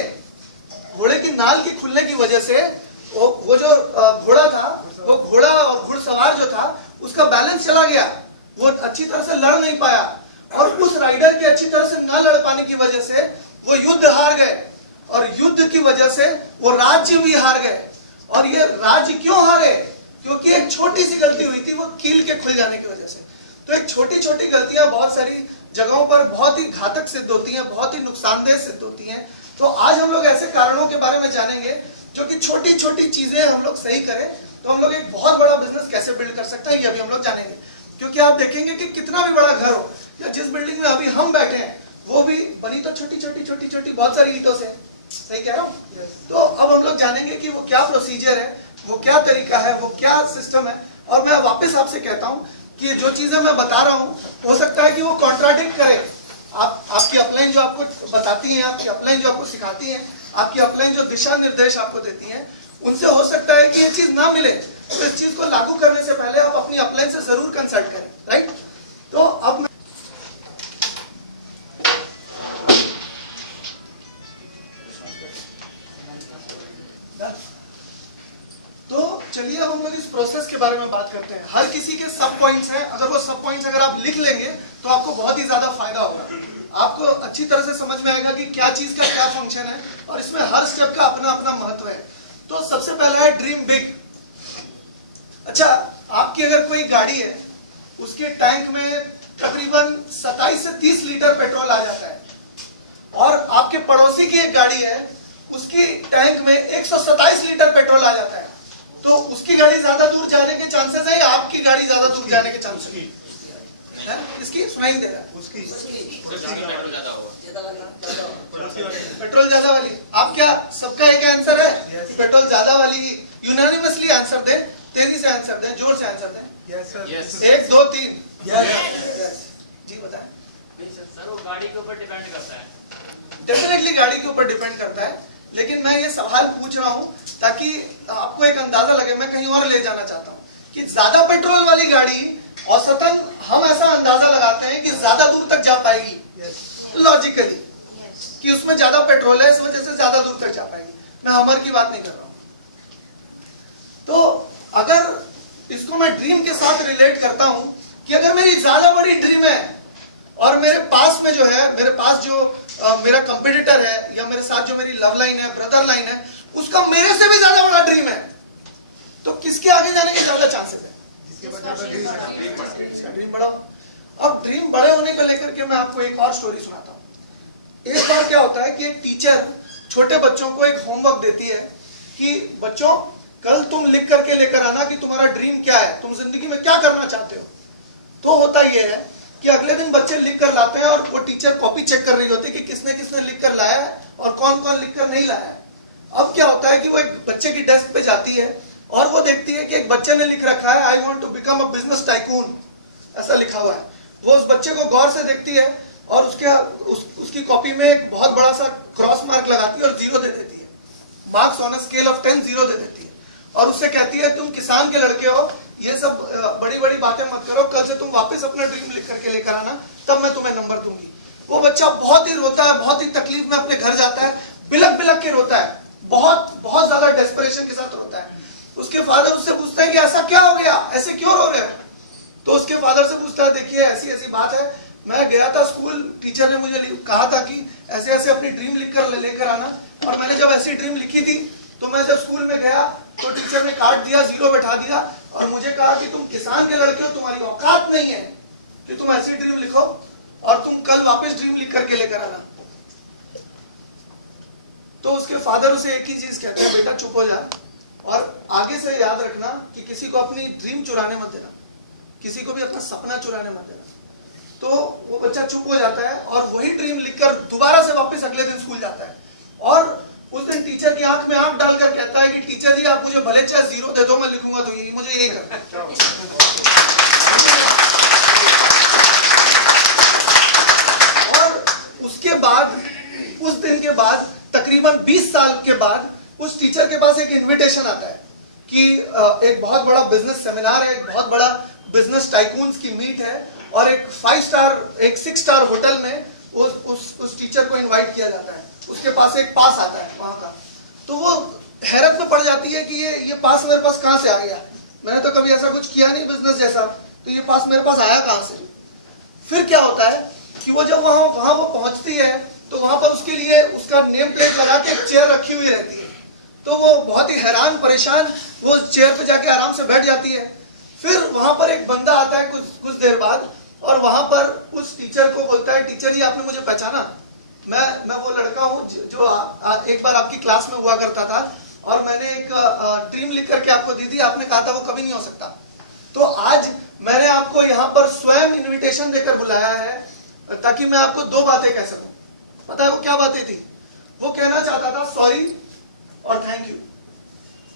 घोड़े की नाल के खुलने की वजह से वो जो घोड़ा था, वो घोड़ा और घुड़सवार जो था उसका बैलेंस चला गया, वो अच्छी तरह से लड़ नहीं पाया, और उस राइडर के अच्छी तरह से ना लड़ पाने की वजह से वो युद्ध हार गए, और युद्ध की वजह से वो राज्य भी हार गए। और ये राज्य क्यों हारे? क्योंकि एक छोटी सी गलती हुई थी, वो कील के खुल जाने की वजह से। तो एक छोटी छोटी गलतियां बहुत सारी जगहों पर बहुत ही घातक सिद्ध होती हैं, बहुत ही नुकसानदेह सिद्ध होती हैं। तो आज हम लोग ऐसे कारणों के बारे में जानेंगे जो कि छोटी छोटी चीजें हम लोग सही करें तो हम लोग एक बहुत बड़ा बिजनेस कैसे बिल्ड कर सकते हैं, ये अभी हम लोग जानेंगे। क्योंकि आप देखेंगे कि कितना भी बड़ा घर हो या जिस बिल्डिंग में अभी हम बैठे हैं वो भी बनी तो छोटी छोटी बहुत सारी ईंटों से। सही कह रहा हूँ? तो अब हम लोग जानेंगे कि वो क्या प्रोसीजर है, वो क्या तरीका है, वो क्या सिस्टम है। और मैं वापस आपसे कहता हूँ कि जो चीजें मैं बता रहा हूँ हो सकता है कि वो कॉन्ट्राडिक्ट करे। आपकी अपलाइन जो आपको बताती है, आपकी अपलाइन जो आपको सिखाती है, आपकी अपलाइन जो दिशा निर्देश आपको देती है, उनसे हो सकता है कि ये चीज ना मिले। तो इस चीज को लागू करने से पहले आप अपनी अपलाइन से जरूर कंसल्ट करें। राइट? तो अब तो चलिए अब हम लोग इस प्रोसेस के बारे में बात करते हैं। हर किसी के सब पॉइंट्स हैं, अगर वो सब पॉइंट्स अगर आप लिख लेंगे तो आपको बहुत ही ज्यादा फायदा होगा। आपको अच्छी तरह से समझ में आएगा कि क्या चीज का क्या फंक्शन है, और इसमें हर स्टेप का अपना अपना महत्व है। तो सबसे पहला है ड्रीम बिग। अच्छा, आपकी अगर कोई गाड़ी है, उसके टैंक में तकरीबन 27 से 30 लीटर पेट्रोल आ जाता है, और आपके पड़ोसी की एक गाड़ी है, उसकी टैंक में 127 लीटर पेट्रोल आ जाता है, तो उसकी गाड़ी ज्यादा दूर जाने के चांसेस है या आपकी गाड़ी ज्यादा दूर जाने के चांसेस है? है इसकी सुनाई नहीं दे रहा है। उसकी पेट्रोल ज्यादा वाली, आप क्या सबका एक आंसर है? Yes. पेट्रोल ज्यादा वाली ही यूनानिमसली आंसर दें, तेजी से आंसर दें, जोर से आंसर दें। Yes sir. Yes. 1 2 3 यस जी बताएं। नहीं सर वो गाड़ी के ऊपर डिपेंड करता है। डेफिनेटली गाड़ी के ऊपर डिपेंड करता है, लेकिन मैं ये सवाल पूछ रहा हूँ ताकि आपको एक अंदाजा लगे। मैं कहीं और ले जाना चाहता हूँ कि ज्यादा पेट्रोल वाली गाड़ी औसतन हम ऐसा अंदाजा लगाते हैं कि ज्यादा दूर तक जा पाएगी लॉजिकली, कि उसमें ज्यादा पेट्रोल है इस वजह से ज्यादा दूर तक जा पाएगी। मैं हमर की बात नहीं कर रहा हूँ। तो अगर इसको मैं ड्रीम के साथ रिलेट करता हूं कि अगर मेरी ज्यादा बड़ी ड्रीम है और मेरे पास में जो है, मेरे पास जो मेरा कंपटीटर है या मेरे साथ जो मेरी लव लाइन है, ब्रदर लाइन है, उसका मेरे से भी ज्यादा बड़ा ड्रीम है, तो किसके आगे जाने के ज्यादा चांसेस है? इसका ड्रीम बड़ा। अब ड्रीम बड़े होने को लेकर के मैं आपको एक और स्टोरी सुनाता हूं। एक बार क्या होता है कि एक टीचर छोटे बच्चों को एक होमवर्क देती है कि बच्चों कल तुम लिख करके लेकर आना कि तुम्हारा ड्रीम क्या है, तुम जिंदगी में क्या करना चाहते हो। तो होता यह है कि अगले दिन बच्चे लिख कर लाते हैं और वो टीचर कॉपी चेक कर रही होती है कि किसने किसने लिख कर लाया है और कौन कौन लिख कर नहीं लाया है। अब क्या होता है कि वो एक बच्चे की डेस्क पे जाती है और वो देखती है कि एक बच्चे ने लिख रखा है, I want to become a business tycoon, ऐसा लिखा हुआ है। वो उस बच्चे को गौर से देखती है और उसकी कॉपी में एक बहुत बड़ा सा क्रॉस मार्क लगाती है और 0 दे देती है। Marks on a scale of 10 0 दे देती है और उससे कहती है तुम किसान के लड़के हो, ये सब बड़ी बड़ी बातें मत करो, कल से तुम वापस अपना ड्रीम लिख करके लेकर आना, तब मैं तुम्हें नंबर दूंगी। वो बच्चा बहुत ही रोता है, बहुत ही तकलीफ में अपने घर जाता है, बिलक बिलक के रोता है, बहुत बहुत ज्यादा डेस्परेशन के साथ रोता है। उसके फादर उससे पूछते हैं कि ऐसा क्या हो गया, ऐसे क्यों रो रहे हो? तो उसके फादर से पूछता है देखिए ऐसी ऐसी बात है, मैं गया था स्कूल, टीचर ने मुझे कहा था कि ऐसे ऐसे अपनी ड्रीम लिख कर लेकर आना, और मैंने जब ऐसी ड्रीम लिखी थी तो मैं जब स्कूल में गया तो टीचर ने काट दिया, 0 बैठा दिया और मुझे कहा कि तुम किसान के लड़के हो, तुम्हारी औकात नहीं है कि तुम ऐसी ड्रीम लिखो और तुम कल वापस ड्रीम लिख करके लेकर आना। तो उसके फादर उसे एक ही चीज कहते हैं, बेटा चुप हो जा और आगे से याद रखना कि किसी को अपनी ड्रीम चुराने मत देना, किसी को भी अपना सपना चुराने मत देना। तो वो बच्चा चुप हो जाता है और वही ड्रीम लिखकर दोबारा से वापस अगले दिन स्कूल जाता है और उस दिन टीचर की आंख में आंख डालकर कहता है कि टीचर जी आप मुझे भले चाहे 0 दे दो, मैं लिखूंगा तो यही, मुझे यही करना है। और उसके बाद उस दिन के बाद तकरीबन 20 साल के बाद उस टीचर के पास एक इनविटेशन आता है कि एक बहुत बड़ा बिजनेस सेमिनार है, एक बहुत बड़ा बिजनेस टाइकून्स की मीट है और एक 5 स्टार एक 6 स्टार होटल में उस टीचर को इनवाइट किया जाता है। उसके पास एक पास आता है वहां का, तो वो हैरत में पड़ जाती है कि ये पास मेरे पास कहां से आ गया, मैंने तो कभी ऐसा कुछ किया नहीं बिजनेस जैसा, तो ये पास मेरे पास आया कहां से। फिर क्या होता है कि वो जब वहां वो पहुंचती है तो वहां पर उसके लिए उसका नेम प्लेट लगा के एक चेयर रखी हुई रहती है, तो वो बहुत ही हैरान परेशान वो चेयर पे जाके आराम से बैठ जाती है। फिर वहां पर एक बंदा आता है कुछ देर बाद और वहां पर उस टीचर को बोलता है, टीचर जी आपने मुझे पहचाना, मैं वो लड़का हूं जो एक बार आपकी क्लास में हुआ करता था और मैंने एक ड्रीम लिख करके आपको दी थी, आपने कहा था वो कभी नहीं हो सकता, तो आज मैंने आपको यहाँ पर स्वयं इनविटेशन देकर बुलाया है ताकि मैं आपको 2 बातें कह सकूं। पता है वो क्या बातें थी? वो कहना चाहता था सॉरी और थैंक यू।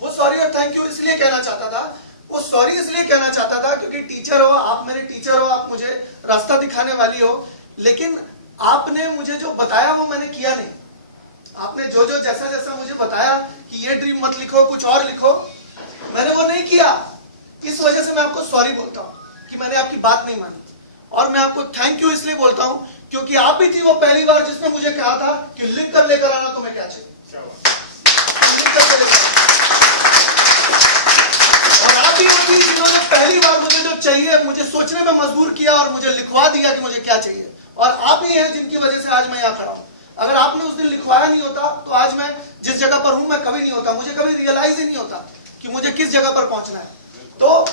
वो सॉरी और थैंक यू इसलिए कहना चाहता था, वो सॉरी इसलिए कहना चाहता था क्योंकि टीचर हो आप, मेरे टीचर हो आप, मुझे रास्ता दिखाने वाली हो, लेकिन आपने मुझे जो बताया वो मैंने किया नहीं। आपने जो जैसा जैसा मुझे बताया कि ये ड्रीम मत लिखो कुछ और लिखो, मैंने वो नहीं किया। इस वजह से मैं आपको सॉरी बोलता हूं कि मैंने आपकी बात नहीं मानी, और मैं आपको थैंक यू इसलिए बोलता हूं क्योंकि आप ही थी वो पहली बार जिसने मुझे कहा था कि लिख कर लेकर आना तुम्हें क्या चाहिए, लिख करके लेकर आना। और आप ही वो थी जिन्होंने पहली बार मुझे जो चाहिए मुझे सोचने में मजबूर किया और मुझे लिखवा दिया कि मुझे क्या चाहिए, और आप ही हैं जिनकी वजह से आज मैं यहाँ खड़ा हूँ। अगर आपने उस दिन लिखवाया नहीं होता तो आज मैं जिस जगह पर हूं मैं कभी नहीं होता, मुझे कभी रियलाइज ही नहीं होता कि मुझे किस जगह पर पहुंचना है। तो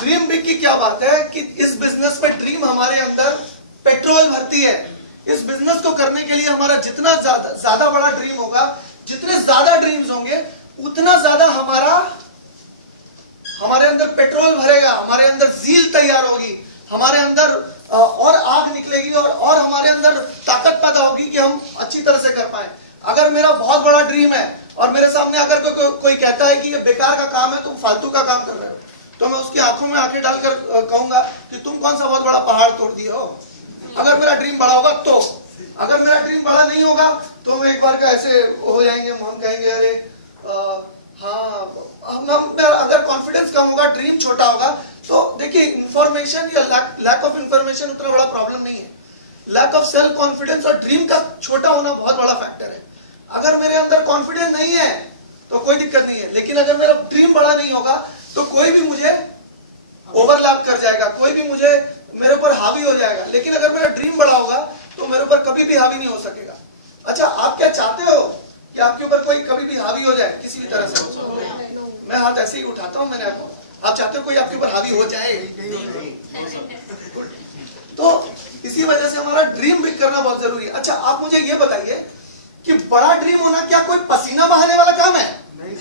ड्रीम बिग की क्या बात है कि इस बिजनेस में ड्रीम हमारे अंदर पेट्रोल भरती है। इस बिजनेस को करने के लिए हमारा जितना ज्यादा बड़ा ड्रीम होगा, जितने ज्यादा ड्रीम्स होंगे उतना ज्यादा हमारे अंदर पेट्रोल भरेगा, हमारे अंदर ज़ील तैयार होगी, हमारे अंदर और आग निकलेगी और हमारे अंदर ताकत पैदा होगी कि हम अच्छी तरह से कर पाए। अगर मेरा बहुत बड़ा ड्रीम है और मेरे सामने अगर कोई कहता है कि ये बेकार का काम है, तुम फालतू का काम कर रहे हो, तो मैं उसकी आंखों में आंखें डालकर कहूंगा कि तुम कौन सा बहुत बड़ा पहाड़ तोड़ दिए हो। अगर मेरा ड्रीम बड़ा होगा तो, अगर मेरा ड्रीम बड़ा नहीं होगा तो हम एक बार का ऐसे हो जाएंगे, हम कहेंगे अरे अगर कॉन्फिडेंस कम होगा, ड्रीम छोटा होगा, तो देखिए इंफॉर्मेशन या लैक ऑफ इंफॉर्मेशन उतना बड़ा प्रॉब्लम नहीं है। लैक ऑफ सेल्फ कॉन्फिडेंस और ड्रीम का छोटा होना बहुत बड़ा फैक्टर है। अगर मेरे अंदर कॉन्फिडेंस नहीं है तो कोई दिक्कत नहीं है, लेकिन अगर मेरा ड्रीम बड़ा नहीं होगा तो कोई भी मुझे ओवरलैप कर जाएगा, कोई भी मुझे मेरे ऊपर हावी हो जाएगा। लेकिन अगर मेरा ड्रीम बड़ा होगा तो मेरे ऊपर कभी भी हावी नहीं हो सकेगा। अच्छा, आप क्या चाहते हो कि आपके ऊपर कोई कभी भी हावी हो जाए किसी भी तरह से? मैं हाथ ऐसे ही उठाता हूं मैंने आपको। आप चाहते हो कोई आपके ऊपर हावी हो जाए? तो इसी वजह से हमारा ड्रीम बिग करना बहुत जरूरी है। अच्छा, आप मुझे ये बताइए कि बड़ा ड्रीम होना क्या कोई पसीना बहाने वाला काम है? नहीं।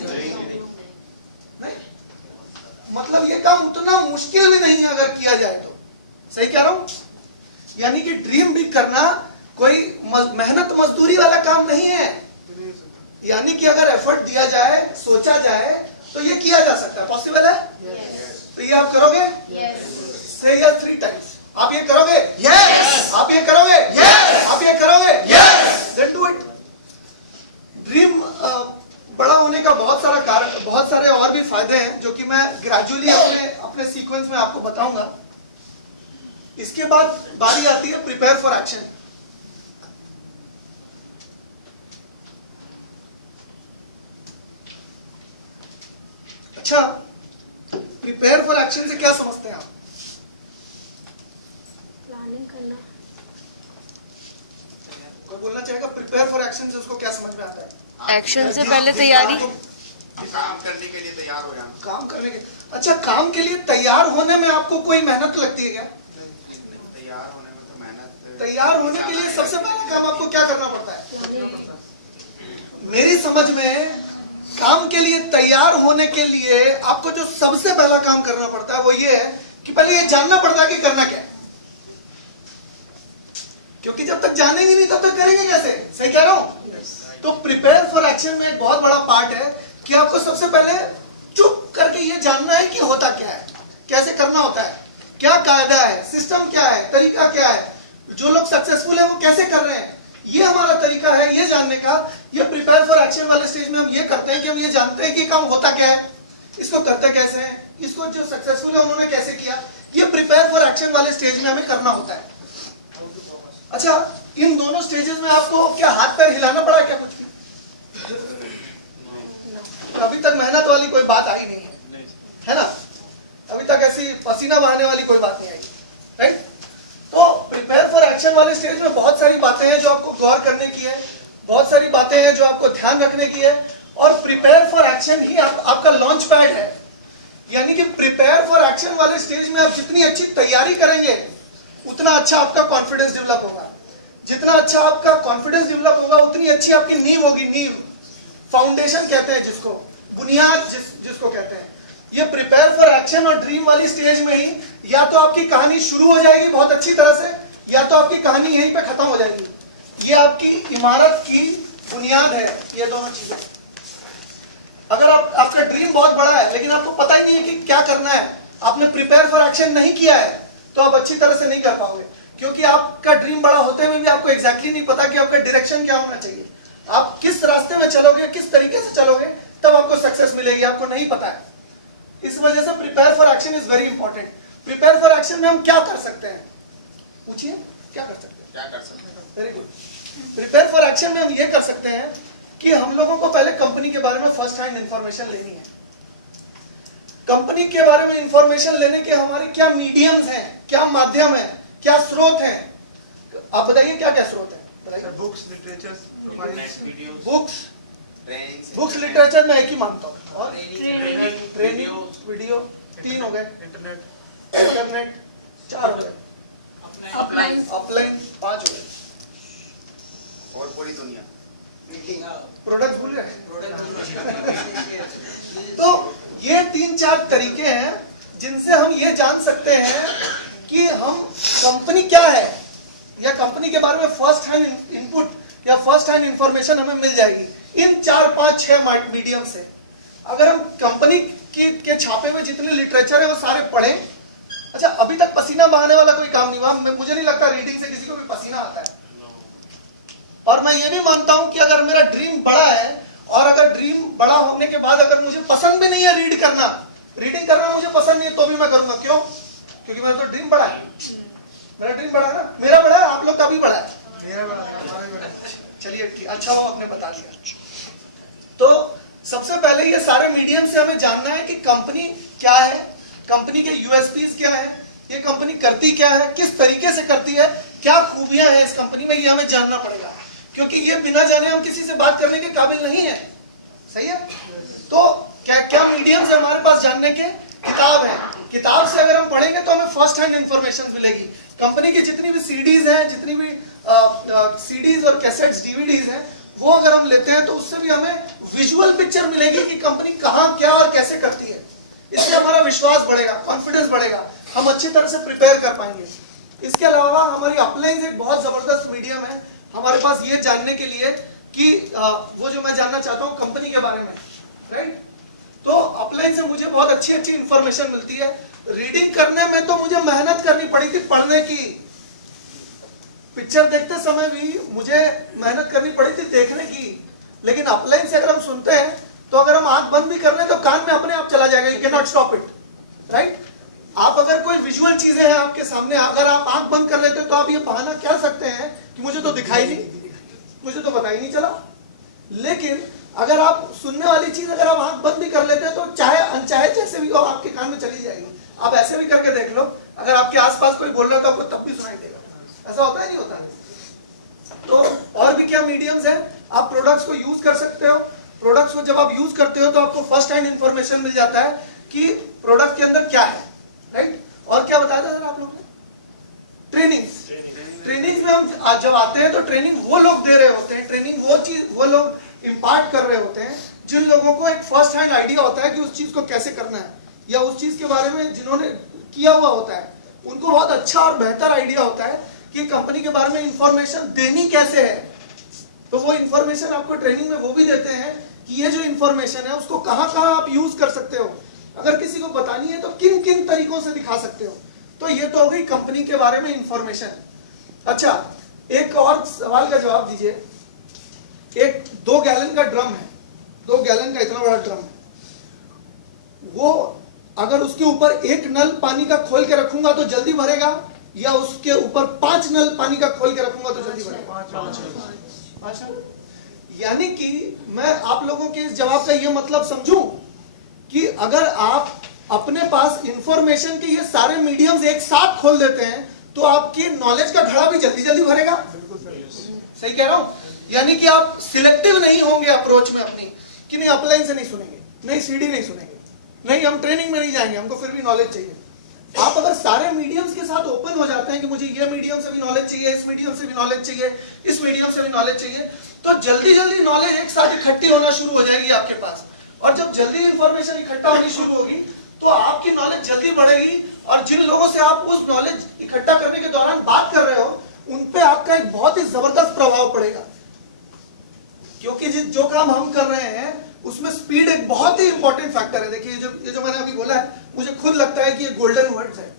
मतलब ये काम उतना मुश्किल भी नहीं है अगर किया जाए तो। सही कह रहा हूं? यानी कि ड्रीम बिग करना कोई मेहनत मजदूरी वाला काम नहीं है। यानी कि अगर एफर्ट दिया जाए, सोचा जाए, तो ये किया जा सकता है। पॉसिबल है? तो ये आप करोगे? से या 3 टाइम्स आप ये करोगे? यस। आप ये करोगे? यस। आप ये करोगे? Yes. Then do it. Dream बड़ा होने का बहुत सारे और भी फायदे हैं जो कि मैं ग्रेजुअली अपने सीक्वेंस में आपको बताऊंगा। इसके बाद बारी आती है प्रिपेयर फॉर एक्शन। अच्छा, प्रिपेयर फॉर एक्शन से क्या समझते हैं आप? प्लानिंग करना। कोई बोलना चाहेगा प्रिपेयर फॉर एक्शन से उसको क्या समझ में आता है? एक्शन से पहले तैयारी, काम करने के लिए तैयार हो जाना। काम करने के, अच्छा, काम के लिए तैयार होने में आपको कोई मेहनत लगती है क्या? तैयार होने में तो मेहनत, तैयार होने के लिए सबसे पहला काम आपको क्या करना पड़ता है? मेरी समझ में काम के लिए तैयार होने के लिए आपको जो सबसे पहला काम करना पड़ता है वो ये है कि पहले ये जानना पड़ता है कि करना क्या है। क्योंकि जब तक जानेंगे नहीं तब तक करेंगे कैसे? सही कह रहा हूं? तो प्रिपेयर फॉर एक्शन में एक बहुत बड़ा पार्ट है कि आपको सबसे पहले चुप करके ये जानना है कि होता क्या है, कैसे करना होता है, क्या कायदा है, सिस्टम क्या है, तरीका क्या है, जो लोग सक्सेसफुल है वो कैसे कर रहे हैं, ये हमारा तरीका है ये जानने का। ये प्रिपेयर फॉर एक्शन वाले स्टेज में हम ये करते हैं कि हम ये जानते हैं कि काम होता क्या है, इसको करते कैसे हैं, इसको जो सक्सेसफुल है उन्होंने कैसे किया। ये प्रिपेयर फॉर एक्शन वाले स्टेज में हमें करना होता है। अच्छा, इन दोनों स्टेजेस में आपको क्या हाथ पैर हिलाना पड़ा क्या कुछ भी? तो अभी तक मेहनत वाली कोई बात आई नहीं है ना? अभी तक ऐसी पसीना बहाने वाली कोई बात नहीं आई, राइट? तो प्रिपेयर फॉर एक्शन वाले स्टेज में बहुत सारी बातें हैं जो आपको गौर करने की है, बहुत सारी बातें हैं जो आपको ध्यान रखने की है। और प्रिपेयर फॉर एक्शन ही आपका लॉन्च पैड है। यानी कि प्रिपेयर फॉर एक्शन वाले स्टेज में आप जितनी अच्छी तैयारी करेंगे उतना अच्छा आपका कॉन्फिडेंस डेवलप होगा। जितना अच्छा आपका कॉन्फिडेंस डेवलप होगा उतनी अच्छी आपकी नींव होगी। नींव, फाउंडेशन कहते हैं जिसको, बुनियाद जिसको कहते हैं। ये प्रिपेयर फॉर एक्शन और ड्रीम वाली स्टेज में ही या तो आपकी कहानी शुरू हो जाएगी बहुत अच्छी तरह से, या तो आपकी कहानी यहीं पे खत्म हो जाएगी। ये आपकी इमारत की बुनियाद है, ये दोनों चीजें। अगर आपका ड्रीम बहुत बड़ा है लेकिन आपको पता ही नहीं है कि क्या करना है, आपने प्रिपेयर फॉर एक्शन नहीं किया है, तो आप अच्छी तरह से नहीं कर पाओगे। क्योंकि आपका ड्रीम बड़ा होते हुए भी आपको एग्जैक्टली नहीं पता कि आपका डायरेक्शन क्या होना चाहिए, आप किस रास्ते में चलोगे, किस तरीके से चलोगे, तब आपको सक्सेस मिलेगी, आपको नहीं पता है। इस वजह से prepare for action is very important. Prepare for action में हम क्या कर सकते हैं? पूछिए, क्या कर सकते हैं? क्या कर सकते हैं? Very good. Prepare for action में हम ये कर सकते हैं कि हम लोगों को पहले कंपनी के बारे में फर्स्ट हैंड इंफॉर्मेशन लेनी है। कंपनी के बारे में इंफॉर्मेशन लेने के हमारे क्या मीडियम्स हैं, क्या माध्यम है, क्या स्रोत हैं? आप बताइए क्या क्या स्रोत हैं? बताइए। बुक्स, लिटरेचर, बुक्स लिटरेचर में एक ही मानता हूँ, और ट्रेनिंग, वीडियो 3 हो गए, इंटरनेट 4 हो गए, अपलाइन, ऑफलाइन 5 हो गए, और पूरी दुनिया। प्रोडक्ट भूल गए। तो ये 3-4 तरीके हैं जिनसे हम ये जान सकते हैं कि हम कंपनी क्या है, या कंपनी के बारे में फर्स्ट हैंड इनपुट या फर्स्ट हैंड इंफॉर्मेशन हमें मिल जाएगी इन 4-5-6 मीडियम से। अगर हम कंपनी के छापे में जितने लिटरेचर है वो सारे पढ़ें। अच्छा, अभी तक पसीना बहाने वाला कोई काम नहीं हुआ, मुझे नहीं लगता रीडिंग से किसी को भी पसीना आता है। और मैं ये भी मानता हूं कि अगर मेरा ड्रीम बड़ा है और अगर ड्रीम बड़ा होने के बाद अगर मुझे पसंद भी नहीं है रीडिंग करना मुझे पसंद नहीं है, तो भी मैं करूंगा। क्यों? क्योंकि मेरा तो ड्रीम बड़ा है। मेरा ड्रीम बड़ा है ना, मेरा बड़ा है, आप लोग का भी बड़ा है। मेरा बड़ा है, हमारा भी बड़ा है। चलिए ठीक, अच्छा वो आपने बता दिया। तो सबसे पहले ये सारे मीडियम से हमें जानना है कि कंपनी क्या है, कंपनी के यूएसपीज क्या है, ये कंपनी करती क्या है, किस तरीके से करती है, क्या खूबियां हैं इस कंपनी में, ये हमें जानना पड़ेगा। क्योंकि ये बिना जाने हम किसी से बात करने के काबिल नहीं है। सही है? तो क्या क्या मीडियम से हमारे पास जानने के? किताब है। किताब से अगर हम पढ़ेंगे तो हमें फर्स्ट हैंड इंफॉर्मेशन मिलेगी। कंपनी की जितनी भी सीडीज हैं, जितनी भी सीडीज और कैसेट्स, डीवीडीज हैं, वो अगर हम लेते हैं तो उससे भी हमें विजुअल पिक्चर मिलेगी कि कंपनी कहाँ, क्या और कैसे करती है। इससे हमारा विश्वास बढ़ेगा, कॉन्फिडेंस बढ़ेगा, हम अच्छी तरह से प्रिपेयर कर पाएंगे। इसके अलावा हमारी अपलाइंस एक बहुत जबरदस्त मीडियम है हमारे पास ये जानने के लिए कि वो जो मैं जानना चाहता हूँ कंपनी के बारे में, राइट। तो अपलाइन से मुझे बहुत अच्छी अच्छी इंफॉर्मेशन मिलती है। रीडिंग करने में तो मुझे मेहनत करनी पड़ी थी, पढ़ने की। पिक्चर देखते समय भी मुझे मेहनत करनी पड़ी थी देखने की। लेकिन अपलाइन से अगर हम सुनते हैं तो अगर हम आंख बंद भी कर लें तो कान में अपने आप चला जाएगा। You can not stop it, right. आप अगर कोई विजुअल चीजें हैं आपके सामने, अगर आप आंख बंद कर लेते हैं तो आप ये बहाना कर सकते हैं कि मुझे तो दिखाई नहीं, मुझे तो पता ही नहीं चला। लेकिन अगर आप सुनने वाली चीज अगर आप आंख बंद भी कर लेते हैं तो चाहे अनचाहे जैसे भी हो आपके कान में चली जाएगी। आप ऐसे भी करके देख लो, अगर आपके आसपास कोई बोल रहा है तो आपको तब भी सुनाई देगा। ऐसा होता है नहीं होता? तो और भी क्या मीडियम्स हैं? आप प्रोडक्ट्स को यूज कर सकते हो। प्रोडक्ट्स को जब आप यूज करते हो तो आपको फर्स्ट हैंड इंफॉर्मेशन मिल जाता है कि प्रोडक्ट के अंदर क्या है, राइट। और क्या बताया था सर आप लोग ने? ट्रेनिंग्स में हम जब आते हैं तो ट्रेनिंग वो लोग दे रहे होते हैं, ट्रेनिंग वो चीज वो लोग इंपार्ट कर रहे होते हैं जिन लोगों को एक फर्स्ट हैंड आइडिया होता है कि उस चीज को कैसे करना है, या उस चीज के बारे में जिन्होंने किया हुआ होता है उनको बहुत अच्छा और बेहतर आइडिया होता है कि कंपनी के बारे में इंफॉर्मेशन देनी कैसे है। तो वो इंफॉर्मेशन आपको ट्रेनिंग में वो भी देते हैं कि ये जो इंफॉर्मेशन है उसको कहाँ कहाँ आप यूज कर सकते हो, अगर किसी को बतानी है तो किन किन तरीकों से दिखा सकते हो। तो ये तो हो गई कंपनी के बारे में इंफॉर्मेशन। अच्छा, एक और सवाल का जवाब दीजिए। एक 2 गैलन का ड्रम है, 2 गैलन का इतना बड़ा ड्रम है, वो अगर उसके ऊपर एक नल पानी का खोल के रखूंगा तो जल्दी भरेगा, या उसके ऊपर 5 नल पानी का खोल के रखूंगा तो जल्दी भरेगा? 5 नल। यानी कि मैं आप लोगों के इस जवाब का ये मतलब समझूं कि अगर आप अपने पास इंफॉर्मेशन के ये सारे मीडियम्स एक साथ खोल देते हैं तो आपकी नॉलेज का घड़ा भी जल्दी जल्दी भरेगा। सही कह रहा हूं? यानी कि आप सिलेक्टिव नहीं होंगे अप्रोच में अपनी, कि नहीं अपलाइन से नहीं सुनेंगे, नहीं सीडी नहीं सुनेंगे, नहीं हम ट्रेनिंग में नहीं जाएंगे, हमको फिर भी नॉलेज चाहिए। आप अगर सारे मीडियम्स के साथ ओपन हो जाते हैं कि मुझे ये मीडियम से भी नॉलेज चाहिए, इस मीडियम से भी नॉलेज चाहिए, इस मीडियम से भी नॉलेज चाहिए, तो जल्दी जल्दी नॉलेज एक साथ इकट्ठी होना शुरू हो जाएगी आपके पास। और जब जल्दी इंफॉर्मेशन इकट्ठा होनी शुरू होगी तो आपकी नॉलेज जल्दी बढ़ेगी, और जिन लोगों से आप उस नॉलेज इकट्ठा करने के दौरान बात कर रहे हो उन पे आपका एक बहुत ही जबरदस्त प्रभाव पड़ेगा। क्योंकि जो काम हम कर रहे हैं उसमें स्पीड एक बहुत ही इंपॉर्टेंट फैक्टर है। देखिए ये जो मैंने अभी बोला है, मुझे खुद लगता है कि ये गोल्डन वर्ड्स है।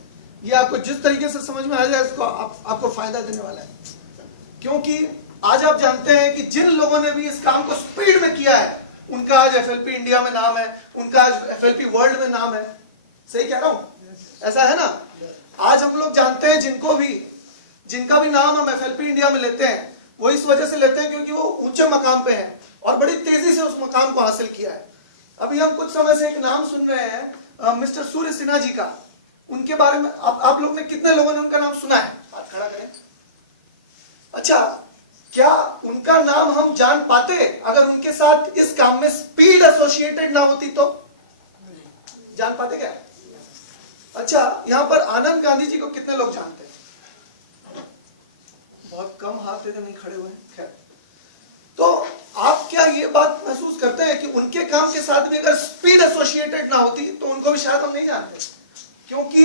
ये आपको जिस तरीके से समझ में आ जाए इसको आपको फायदा देने वाला है। क्योंकि आज आप जानते हैं कि जिन लोगों ने भी इस काम को स्पीड में किया है उनका आज एफएलपी इंडिया में नाम है, उनका आज एफएलपी वर्ल्ड में नाम है। सही कह रहा हूं? ऐसा है ना? आज हम लोग जानते हैं जिनका भी नाम हम एफएलपी इंडिया में लेते हैं वो इस वजह से लेते हैं क्योंकि वो ऊंचे मकाम पे हैं और बड़ी तेजी से उस मकाम को हासिल किया है। अभी हम कुछ समय से एक नाम सुन रहे हैं मिस्टर सूर्य सिन्हा जी का। उनके बारे में आप लोग ने कितने लोगों ने उनका नाम सुना है? हाथ खड़ा करें। अच्छा, क्या उनका नाम हम जान पाते अगर उनके साथ इस काम में स्पीड एसोसिएटेड ना होती तो? जान पाते क्या? अच्छा, यहां पर आनंद गांधी जी को कितने लोग जानते हैं? बहुत कम हाथ है जो नहीं खड़े हुए हैं। खैर, तो आप क्या ये बात महसूस करते हैं कि उनके काम के साथ भी अगर स्पीड एसोसिएटेड ना होती तो उनको भी शायद हम नहीं जानते? क्योंकि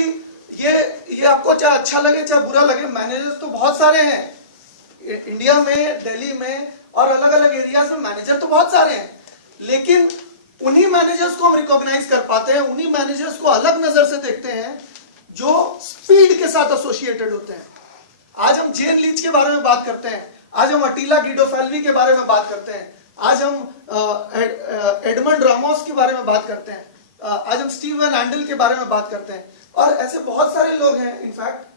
ये आपको चाहे अच्छा लगे चाहे बुरा लगे, मैनेजर्स तो बहुत सारे हैं इंडिया में, दिल्ली में और अलग अलग एरियाज में मैनेजर तो बहुत सारे हैं, लेकिन उन्हीं मैनेजर्स को हम रिकॉग्नाइज कर पाते हैं, उन्हीं मैनेजर्स को अलग नजर से देखते हैं जो स्पीड के साथ एसोसिएटेड होते हैं। आज हम जेन लीच के बारे में बात करते हैं, आज हम अटीला गिडोफेल्वी के बारे में बात करते हैं, आज हम एडमंड रामोस के बारे में बात करते हैं, आज हम स्टीव वैन एंडल के बारे में बात करते हैं, और ऐसे बहुत सारे लोग हैं। इनफैक्ट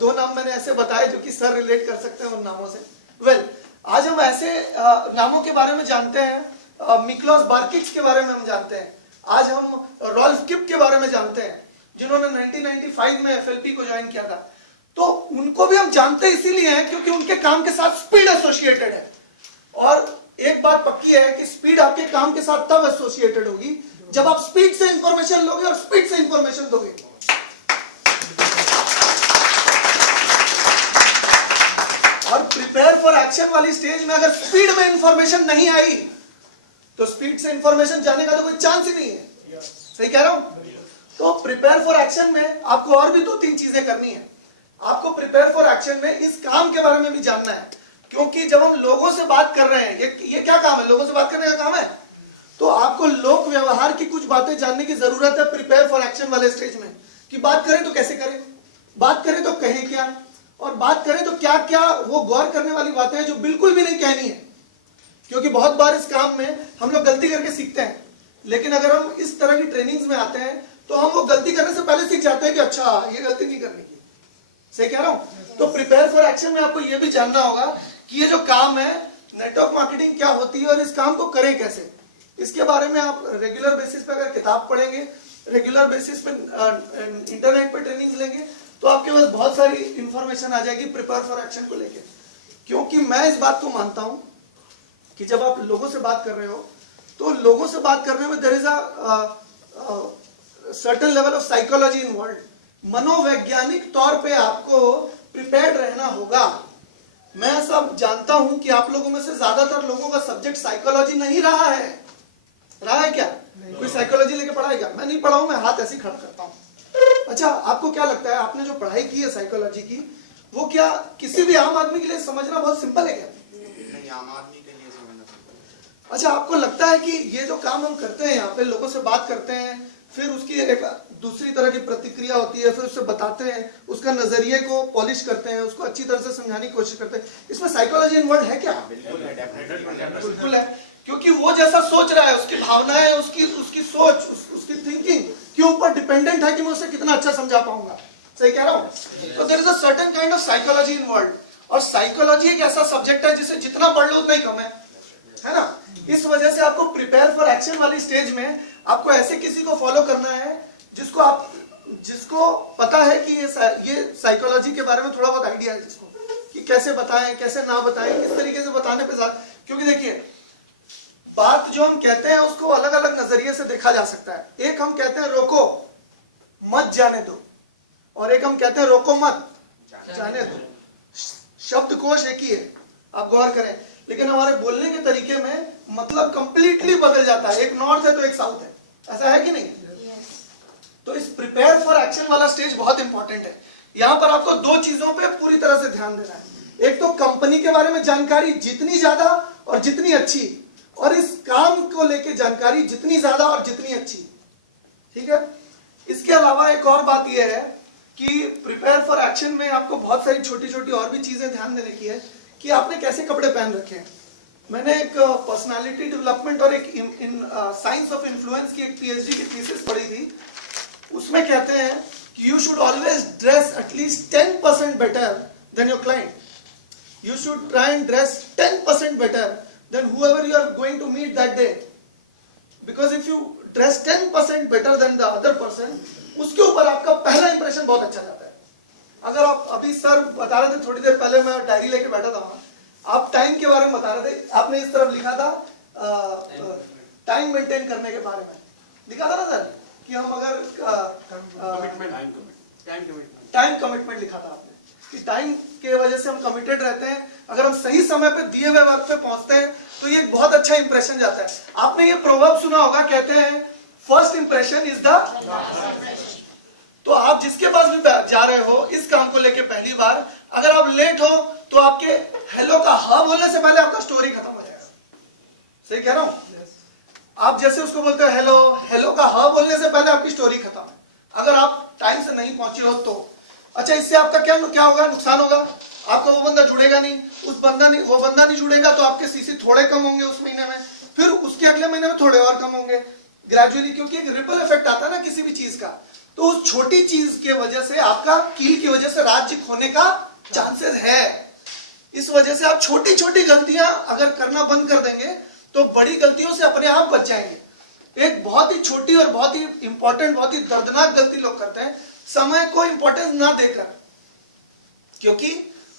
2 नाम मैंने ऐसे बताए जो कि सर रिलेट कर सकते हैं उन नामों से। आज हम ऐसे नामों के बारे में जानते हैं, मिक्लोस बार्किक्स के बारे में हम जानते हैं, आज हम रॉल्फ किप के बारे में जानते हैं जिन्होंने 1995 में एफएलपी को ज्वाइन किया था। तो उनको भी हम जानते इसीलिए हैं क्योंकि उनके काम के साथ स्पीड एसोसिएटेड है। और एक बात पक्की है कि स्पीड आपके काम के साथ तब एसोसिएटेड होगी जब आप स्पीड से इंफॉर्मेशन लोगे और स्पीड से इंफॉर्मेशन दोगे। और प्रिपेयर फॉर एक्शन वाली स्टेज में अगर स्पीड में इंफॉर्मेशन नहीं आई तो स्पीड से इंफॉर्मेशन जाने का तो कोई चांस ही नहीं है। सही कह रहा हूं? तो प्रिपेयर फॉर एक्शन में आपको और भी 2-3 चीजें करनी है। आपको प्रिपेयर फॉर एक्शन में इस काम के बारे में भी जानना है, क्योंकि जब हम लोगों से बात कर रहे हैं, ये क्या काम है? लोगों से बात करने का काम है। तो आपको लोक व्यवहार की कुछ बातें जानने की जरूरत है प्रिपेयर फॉर एक्शन वाले स्टेज में, कि बात करें तो कैसे करें, बात करें तो कहें क्या, और बात करें तो क्या क्या वो गौर करने वाली बातें हैं जो बिल्कुल भी नहीं कहनी है। क्योंकि बहुत बार इस काम में हम लोग गलती करके सीखते हैं, लेकिन अगर हम इस तरह की ट्रेनिंग्स में आते हैं तो हम वो गलती करने से पहले सीख जाते हैं कि अच्छा ये गलती नहीं करनी की। सही कह रहा हूं? तो प्रिपेयर फॉर एक्शन में आपको ये भी जानना होगा कि ये जो काम है नेटवर्क मार्केटिंग क्या होती है और इस काम को करें कैसे। इसके बारे में आप रेगुलर बेसिस पे अगर किताब पढ़ेंगे, रेगुलर बेसिस पे इंटरनेट पे ट्रेनिंग लेंगे, तो आपके पास बहुत सारी इंफॉर्मेशन आ जाएगी प्रिपेयर फॉर एक्शन को लेके। क्योंकि मैं इस बात को मानता हूं कि जब आप लोगों से बात कर रहे हो तो लोगों से बात करने में there is a certain level of psychology involve. मनोवैज्ञानिक तौर पे आपको प्रिपेयर्ड रहना होगा। मैं सब जानता हूं कि आप लोगों में से ज्यादातर लोगों का सब्जेक्ट साइकोलॉजी नहीं रहा है। रहा है क्या? कोई साइकोलॉजी लेके पढ़ाएगा? मैं नहीं पढ़ा हूं, मैं हाथ ऐसे ही खड़ा करता हूं। अच्छा, आपको क्या लगता है आपने जो पढ़ाई की है साइकोलॉजी की, वो क्या किसी भी आम आदमी के लिए समझना बहुत सिंपल है क्या? नहीं, आम आदमी के लिए समझना सिंपल। अच्छा, आपको लगता है कि ये जो काम हम करते हैं, यहाँ पे लोगों से बात करते हैं, फिर उसकी एक दूसरी तरह की प्रतिक्रिया होती है, फिर उससे बताते हैं, उसका नजरिए को पॉलिश करते हैं, उसको अच्छी तरह से समझाने की कोशिश करते हैं, इसमें साइकोलॉजी इन्वॉल्व है क्या? बिल्कुल है। क्योंकि वो जैसा सोच रहा है, उसकी भावनाएं, उसकी सोच, उसकी थिंकिंग के ऊपर डिपेंडेंट है कि मैं उसे कितना अच्छा समझा पाऊंगा। सही कह रहा हूं? तो there is a certain kind of psychology involve. और साइकोलॉजी एक ऐसा सब्जेक्ट है जिसे जितना पढ़ लो उतना ही कम है ना? इस वजह से आपको प्रिपेयर फॉर एक्शन वाली स्टेज में आपको ऐसे किसी को फॉलो करना है जिसको पता है कि ये साइकोलॉजी के बारे में थोड़ा बहुत आइडिया है, जिसको कि कैसे बताएं, कैसे ना बताएं, किस तरीके से बताने पे। क्योंकि देखिए, बात जो हम कहते हैं उसको अलग अलग नजरिए से देखा जा सकता है। एक हम कहते हैं रोको मत जाने दो, और एक हम कहते हैं रोको मत जाने दो। शब्दकोश एक ही है, आप गौर करें, लेकिन हमारे बोलने के तरीके में मतलब कंप्लीटली बदल जाता है। एक नॉर्थ है तो एक साउथ है, ऐसा है कि नहीं? तो इस प्रिपेयर फॉर एक्शन वाला स्टेज बहुत इंपॉर्टेंट है। यहां पर आपको 2 चीजों पे पूरी तरह से ध्यान देना है। एक तो कंपनी के बारे में जानकारी जितनी ज्यादा और जितनी अच्छी, और इस काम को लेके जानकारी जितनी ज्यादा और जितनी अच्छी। ठीक है? इसके अलावा एक और बात यह है कि प्रिपेयर फॉर एक्शन में आपको बहुत सारी छोटी छोटी और भी चीजें ध्यान देने की है कि आपने कैसे कपड़े पहन रखे हैं। मैंने एक पर्सनालिटी डेवलपमेंट और एक साइंस ऑफ इन्फ्लुएंस की एक पीएचडी की थीसिस पढ़ी थी। उसमें कहते हैं कि you should always dress at least 10% better than your client. You should try and dress 10% better than whoever you are going to meet that day, because if you dress 10% better than the other person, उसके ऊपर आपका पहला impression बहुत अच्छा जाता है। अगर आप अभी सर बता रहे थे थोड़ी देर पहले, मैं डायरी लेके बैठा था वहां, आप टाइम के बारे में बता रहे थे, आपने इस तरफ लिखा था टाइम मेंटेन करने के बारे में लिखा था ना सर, कि हम अगर टाइम कमिटमेंट लिखा था आपने, कि टाइम के वजह से हम कमिटेड रहते हैं, अगर हम सही समय पे दिए हुए वक्त पे पहुंचते हैं तो ये एक बहुत अच्छा इंप्रेशन जाता है। आपने ये प्रोवर्ब सुना होगा, कहते हैं फर्स्ट इंप्रेशन इज द। तो आप जिसके पास भी जा रहे हो इस काम को लेके पहली बार, अगर आप लेट हो तो आपके हेलो का हाँ बोलने से पहले आपका स्टोरी खत्म हो जाएगा। सही कह रहा हूं? आप जैसे उसको बोलते हो हेलो, हेलो का हाँ बोलने से पहले आपकी स्टोरी खत्म है। अगर आप टाइम से नहीं पहुंचे हो तो अच्छा, इससे आपका क्या होगा, नुकसान होगा। आपका वो बंदा जुड़ेगा नहीं, वो बंदा नहीं जुड़ेगा तो आपके सीसी थोड़े कम होंगे उस महीने में, फिर उसके अगले महीने में थोड़े और कम होंगे ग्रेजुअली, क्योंकि एक रिपल इफेक्ट आता है ना किसी भी चीज का। तो उस छोटी चीज के वजह से, आपका कील की वजह से राज्य खोने का चांसेस है। इस वजह से आप छोटी छोटी गलतियां अगर करना बंद कर देंगे तो बड़ी गलतियों से अपने आप बच जाएंगे। एक बहुत ही छोटी और बहुत ही इंपॉर्टेंट, बहुत ही दर्दनाक गलती लोग करते हैं, समय को इंपॉर्टेंस ना देकर, क्योंकि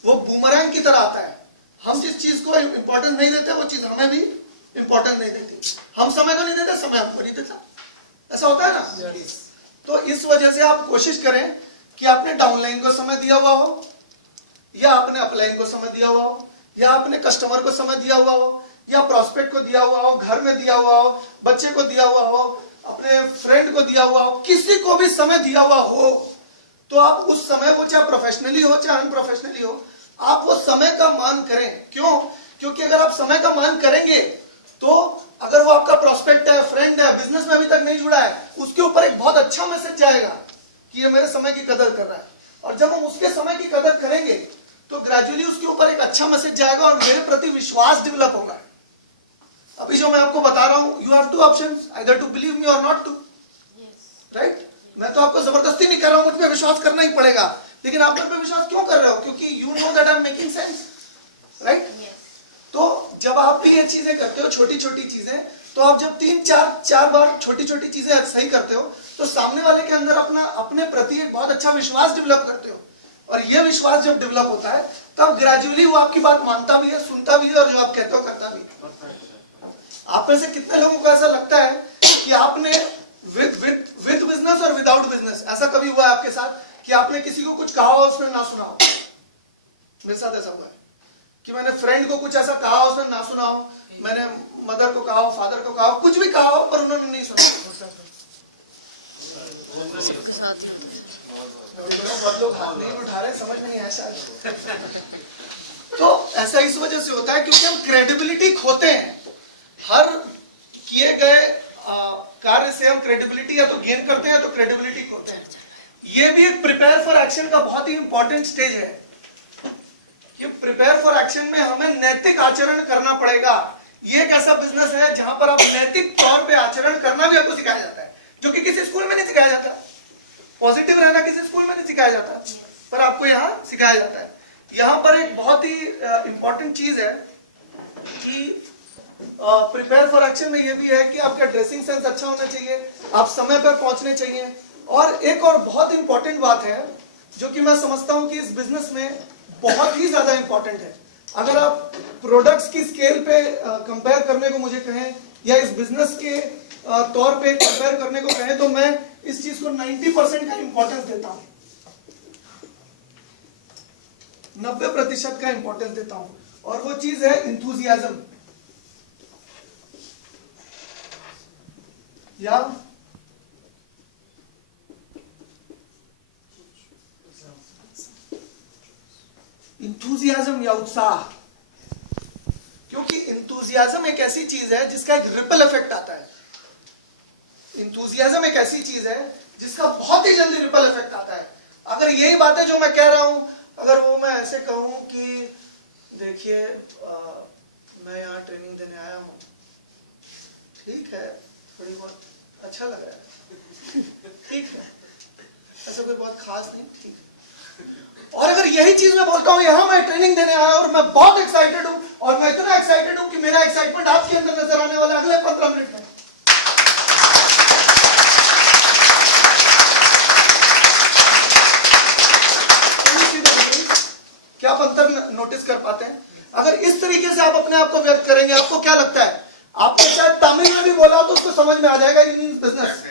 वो बूमरैंग की तरह आता है। हम जिस चीज को इंपॉर्टेंस नहीं देते वो चीज हमें भी इंपॉर्टेंस नहीं देती। हम समय को नहीं देते, समय हमको नहीं देता। ऐसा होता है ना? तो इस वजह से आप कोशिश करें कि आपने डाउनलाइन को समय दिया हुआ हो, या आपने अपलाइन को समय दिया हुआ हो, या आपने कस्टमर को समय दिया हुआ हो, या प्रोस्पेक्ट को दिया हुआ हो, घर में दिया हुआ हो, बच्चे को दिया हुआ हो, अपने फ्रेंड को दिया हुआ हो, किसी को भी समय दिया हुआ हो, तो आप उस समय को चाहे प्रोफेशनली हो चाहे अनप्रोफेशनली हो, आप वो समय का मान करें। क्यों? क्योंकि अगर आप समय का मान करेंगे तो अगर वो आपका प्रोस्पेक्ट है, फ्रेंड है, बिजनेस में अभी तक नहीं जुड़ा है, उसके ऊपर एक बहुत अच्छा मैसेज जाएगा कि ये मेरे समय की कदर कर रहा है। और जब हम उसके समय की कदर करेंगे तो ग्रेजुअली उसके ऊपर एक अच्छा मैसेज जाएगा और मेरे प्रति विश्वास डेवलप होगा। अभी जो मैं आपको बता रहा हूं, you have two options, either to believe me और नॉट टू, राइट? मैं तो आपको जबरदस्ती नहीं कर रहा हूं, मुझ पे विश्वास करना ही पड़ेगा। लेकिन आप मुझ पे विश्वास क्यों कर रहे हो? क्योंकि you know that I am making sense, right? तो जब आप भी ये चीजें करते हो, छोटी छोटी चीजें, तो आप जब 3-4 बार छोटी छोटी चीजें सही करते हो तो सामने वाले के अंदर अपने प्रति एक बहुत अच्छा विश्वास डेवलप करते हो। और ये विश्वास जब डेवलप होता है तब ग्रेजुअली वो आपकी बात मानता भी है, सुनता भी है, और जो आप कहते हो करता भी है। आप में से कितने लोगों को ऐसा लगता है कि आपने विद बिजनेस और विदाउट बिजनेस, ऐसा कभी हुआ है आपके साथ कि आपने किसी को कुछ कहा हो उसने ना सुना हो? मेरे साथ ऐसा हुआ है कि मैंने फ्रेंड को कुछ ऐसा कहा हो उसने ना सुना हो, मैंने मदर को कहा हो, फादर को कहा हो, कुछ भी कहा हो, पर उन्होंने नहीं सुना। बहुत लोग हाथ नहीं उठा रहे, समझ में नहीं आया शायद। तो ऐसा इस वजह से होता है क्योंकि हम क्रेडिबिलिटी खोते हैं। हर किए गए कार्य से हम क्रेडिबिलिटी या तो गेन करते हैं तो क्रेडिबिलिटी खोते हैं। ये भी एक प्रिपेयर फॉर एक्शन का बहुत ही इंपॉर्टेंट स्टेज है कि प्रिपेयर फॉर एक्शन में हमें नैतिक आचरण करना पड़ेगा। ये एक ऐसा बिजनेस है जहां पर आप नैतिक तौर पे आचरण करना भी आपको सिखाया जाता है, जो कि किसी स्कूल में नहीं सिखाया जाता। पॉजिटिव रहना किसी स्कूल में नहीं सिखाया जाता, पर आपको यहाँ सिखाया जाता है। यहाँ पर एक बहुत ही इंपॉर्टेंट चीज है कि प्रिपेयर फॉर एक्शन में ये भी है कि आपका ड्रेसिंग सेंस अच्छा होना चाहिए, आप समय पर पहुंचने चाहिए। और एक और बहुत इंपॉर्टेंट बात है जो कि मैं समझता हूं कि इस बिजनेस में बहुत ही ज्यादा इंपॉर्टेंट है। अगर आप प्रोडक्ट्स की स्केल पे कंपेयर करने को मुझे कहें या इस बिजनेस के तौर पे कंपेयर करने को कहें तो मैं इस चीज को 90% का इंपॉर्टेंस देता हूं, 90% का इंपॉर्टेंस देता हूं। और वो चीज है इंथुजियाज्म या इंथुजियाज्म या उत्साह। क्योंकि इंथुजियाज्म एक ऐसी चीज है जिसका एक रिपल इफेक्ट आता है। इंथुजियाज्म एक ऐसी चीज है जिसका बहुत ही जल्दी रिपल इफेक्ट आता है। अगर यही बात है जो मैं कह रहा हूं, अगर वो मैं ऐसे कहूं कि देखिए मैं यहाँ ट्रेनिंग देने आया हूं, ठीक है, थोड़ी बहुत अच्छा लग रहा है, ठीक है, ऐसा कोई बहुत खास नहीं, ठीक है। और अगर यही चीज मैं बोलता हूं यहां मैं ट्रेनिंग देने आया और मैं बहुत एक्साइटेड हूं और मैं इतना एक्साइटेड हूं कि मेरा एक्साइटमेंट आपके अंदर नजर आने वाला अगले 15 मिनट में, क्या आप अंतर नोटिस कर पाते हैं? अगर इस तरीके से आप अपने आप को व्यक्त करेंगे, आपको क्या लगता है? आपने शायद तमिल में भी बोला तो उसको समझ में आ जाएगा इन बिजनेस।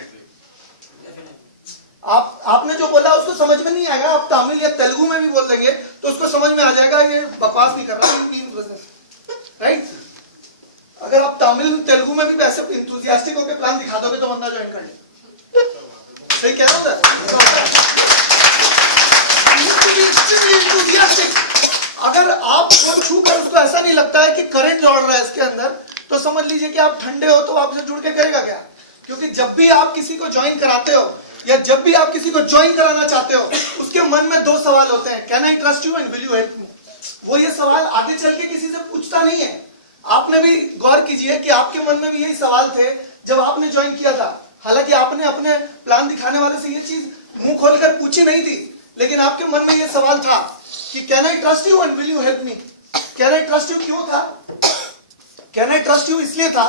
आपने जो बोला उसको समझ में नहीं आएगा, आप तमिल या तेलुगु में भी बोल देंगे तो उसको समझ में आ जाएगा ये बकवास नहीं कर रहा, राइट। अगर आप तमिल तेलुगु में भी वैसे इंथुजियास्टिक होकर प्लान दिखा दोगे तो बंदा ज्वाइन कर ले। सही कह रहा हूं सर? अगर आपको छू कर उसको ऐसा नहीं लगता है कि करंट दौड़ रहा है इसके अंदर, तो समझ लीजिए कि आप ठंडे हो, तो आपसे जुड़ के करेगा क्या? क्योंकि जब भी आप किसी को ज्वाइन कराते हो या जब भी आप किसी को ज्वाइन कराना चाहते हो, उसके मन में दो सवाल होते हैं, can I trust you and will you help me. वो ये सवाल आगे चल के किसी से पूछता नहीं है। आपने भी गौर कीजिए कि आपके मन में भी यही सवाल थे जब आपने ज्वाइन किया था। हालांकि आपने अपने प्लान दिखाने वाले से ये चीज मुंह खोलकर पूछी नहीं थी, लेकिन आपके मन में ये सवाल था कि can I trust you and will you help me. Can I trust you क्यों था? कैन आई ट्रस्ट यू इसलिए था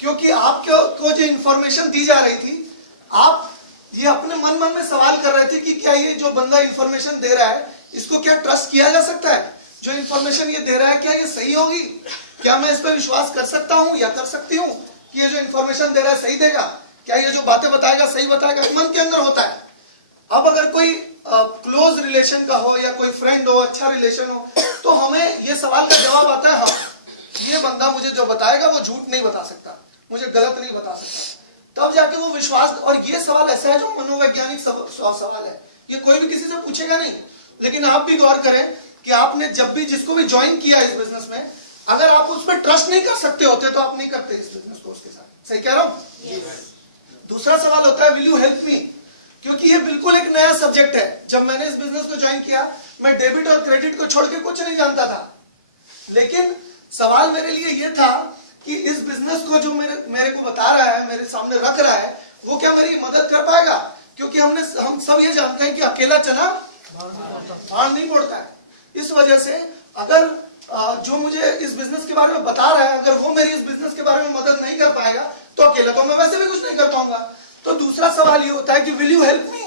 क्योंकि आपको जो इंफॉर्मेशन दी जा रही थी, आप ये अपने मन में सवाल कर रहे थे कि क्या ये जो बंदा इंफॉर्मेशन दे रहा है इसको क्या ट्रस्ट किया जा सकता है? जो इंफॉर्मेशन ये दे रहा है क्या ये सही होगी? क्या मैं इस पर विश्वास कर सकता हूं या कर सकती हूं कि ये जो इंफॉर्मेशन दे रहा है सही देगा? क्या ये जो बातें बताएगा सही बताएगा? मन के अंदर होता है। अब अगर कोई क्लोज रिलेशन का हो या कोई फ्रेंड हो, अच्छा रिलेशन हो, तो हमें ये सवाल का जवाब आता है, हाँ ये बंदा मुझे जो बताएगा वो झूठ नहीं बता सकता, मुझे गलत नहीं बता सकता। तब जाके वो विश्वास। और ये सवाल ऐसा है जो मनोवैज्ञानिक सवाल है, ये कोई भी किसी से पूछेगा नहीं। लेकिन आप भी गौर करें कि आपने जब भी जिसको भी ज्वाइन किया इस बिजनेस में, अगर आप उस पर ट्रस्ट नहीं कर सकते होते तो आप नहीं करते इस बिजनेस को उसके साथ। सही कह रहा हूं? दूसरा सवाल होता है विल यू हेल्प मी, क्योंकि ये बिल्कुल एक नया सब्जेक्ट है। जब मैंने इस बिजनेस को ज्वाइन किया, मैं डेबिट और क्रेडिट को छोड़ के कुछ नहीं जानता था। लेकिन सवाल मेरे लिए ये था कि इस बिजनेस को जो मेरे को बता रहा है, मेरे सामने रख रहा है, वो क्या मेरी मदद कर पाएगा? क्योंकि हम सब ये जानते हैं कि अकेला चना भाड़ नहीं फोड़ता है। इस वजह से अगर जो मुझे इस बिजनेस के बारे में बता रहा है, अगर वो मेरी इस बिजनेस के बारे में मदद नहीं कर पाएगा तो अकेला तो मैं वैसे भी कुछ नहीं कर पाऊंगा। तो दूसरा सवाल ये होता है कि विल यू हेल्प मी,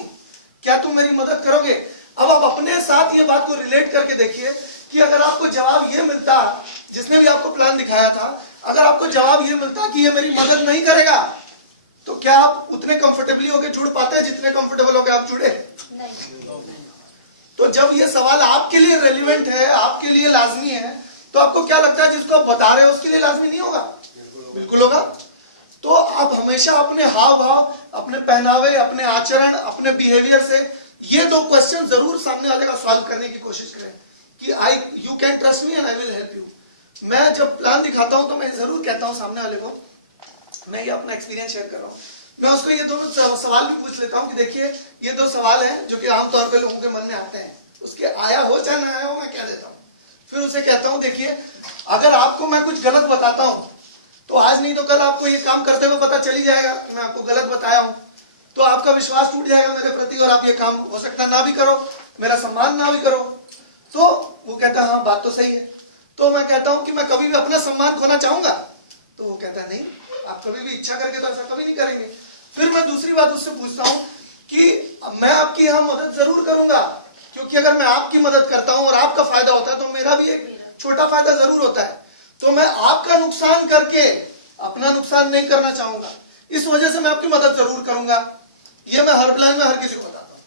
क्या तुम मेरी मदद करोगे? अब आप अपने साथ ये बात को रिलेट करके देखिए कि अगर आपको जवाब ये मिलता, जिसने भी आपको प्लान दिखाया था, अगर आपको जवाब ये मिलता कि ये मेरी मदद नहीं करेगा, तो क्या आप उतने कंफर्टेबली होकर जुड़ पाते हैं जितने कंफर्टेबल होकर आप जुड़े? नहीं। तो जब ये सवाल आपके लिए रेलिवेंट है, आपके लिए लाजमी है, तो आपको क्या लगता है जिसको आप बता रहे हो उसके लिए लाजमी नहीं होगा? बिल्कुल होगा। तो आप हमेशा अपने हाव भाव, अपने पहनावे, अपने आचरण, अपने बिहेवियर से ये दो क्वेश्चन जरूर सामने वाले का सॉल्व करने की कोशिश करें कि you can trust me and I will help you. मैं जब प्लान दिखाता हूं तो मैं जरूर कहता हूं सामने वाले को, मैं ये अपना एक्सपीरियंस शेयर कर रहा हूं, मैं उसको ये दोनों सवाल भी पूछ लेता हूं कि देखिए ये दो सवाल हैं जो कि आमतौर पे लोगों के मन में आते हैं, उसके आया हो चाहे ना आया हो मैं कह देता हूं। फिर उसे कहता हूं देखिए अगर आपको मैं कुछ गलत बताता हूं तो आज नहीं तो कल आपको ये काम करते हुए पता चली जाएगा कि मैं आपको गलत बताया हूं, तो आपका विश्वास टूट जाएगा मेरे प्रति और आप ये काम हो सकता है ना भी करो, मेरा सम्मान ना भी करो। तो वो कहता है हाँ बात तो सही है। तो मैं कहता हूं कि मैं कभी भी अपना सम्मान खोना चाहूंगा? तो वो कहता है नहीं, आप कभी भी इच्छा करके तो ऐसा कभी नहीं करेंगे। फिर मैं दूसरी बात उससे पूछता हूं कि मैं आपकी यहाँ मदद जरूर करूंगा, क्योंकि अगर मैं आपकी मदद करता हूं और आपका फायदा होता है तो मेरा भी एक छोटा फायदा जरूर होता है। तो मैं आपका नुकसान करके अपना नुकसान नहीं करना चाहूंगा, इस वजह से मैं आपकी मदद जरूर करूंगा। ये मैं हर प्लान में हर किसी को बताता हूं,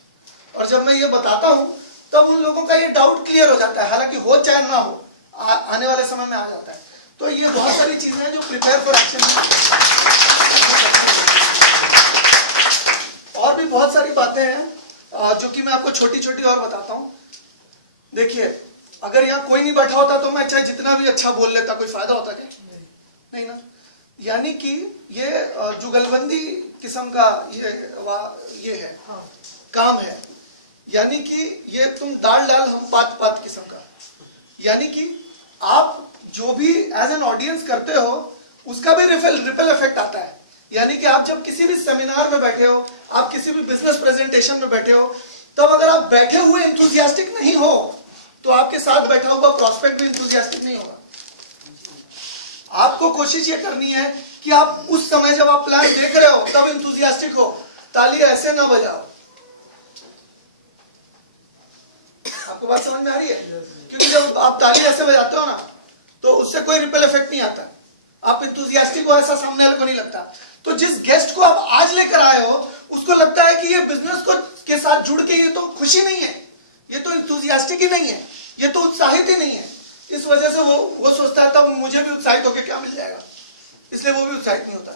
और जब मैं ये बताता हूं तब उन लोगों का ये डाउट क्लियर हो जाता है, हालांकि हो चाहे ना हो आने वाले समय में आ जाता है। तो ये बहुत सारी चीजें हैं जो प्रिपेयर फॉर एक्शन में, और भी बहुत सारी बातें हैं जो कि मैं आपको छोटी छोटी और बताता हूं। देखिए अगर यहाँ कोई नहीं बैठा होता तो मैं चाहे जितना भी अच्छा बोल लेता, कोई फायदा होता क्या? नहीं ना। यानी कि ये जुगलबंदी किस्म का ये है काम है, यानी कि ये तुम दाल डाल हम पात पात किस्म का। यानी कि आप जो भी एज एन ऑडियंस करते हो उसका भी रिपल इफेक्ट आता है। यानी कि आप जब किसी भी सेमिनार में बैठे हो, आप किसी भी बिजनेस प्रेजेंटेशन में बैठे हो, तब अगर आप बैठे हुए एंथुसियास्टिक नहीं हो तो आपके साथ बैठा हुआ प्रॉस्पेक्ट भी एंथुसियास्टिक नहीं होगा। आपको कोशिश ये करनी है कि आप उस समय जब आप प्लान देख रहे हो तब एंथुसियास्टिक हो, ताली ऐसे ना बजाओ। आपको बात समझ में आ रही है? क्योंकि जब आप ताली ऐसे बजाते हो ना तो उससे कोई रिपल इफेक्ट नहीं आता। आप इंथुजियास्टिक हो ऐसा सामने वाले को नहीं लगता। तो जिस गेस्ट को आप आज लेकर आए हो उसको लगता है कि ये बिजनेस को के साथ जुड़ के ये तो खुशी नहीं है, ये तो इंथुजियास्टिक ही नहीं है, ये तो उत्साहित ही नहीं है। इस वजह से वो सोचता है तब मुझे भी उत्साहित होकर क्या मिल जाएगा, इसलिए वो भी उत्साहित नहीं होता।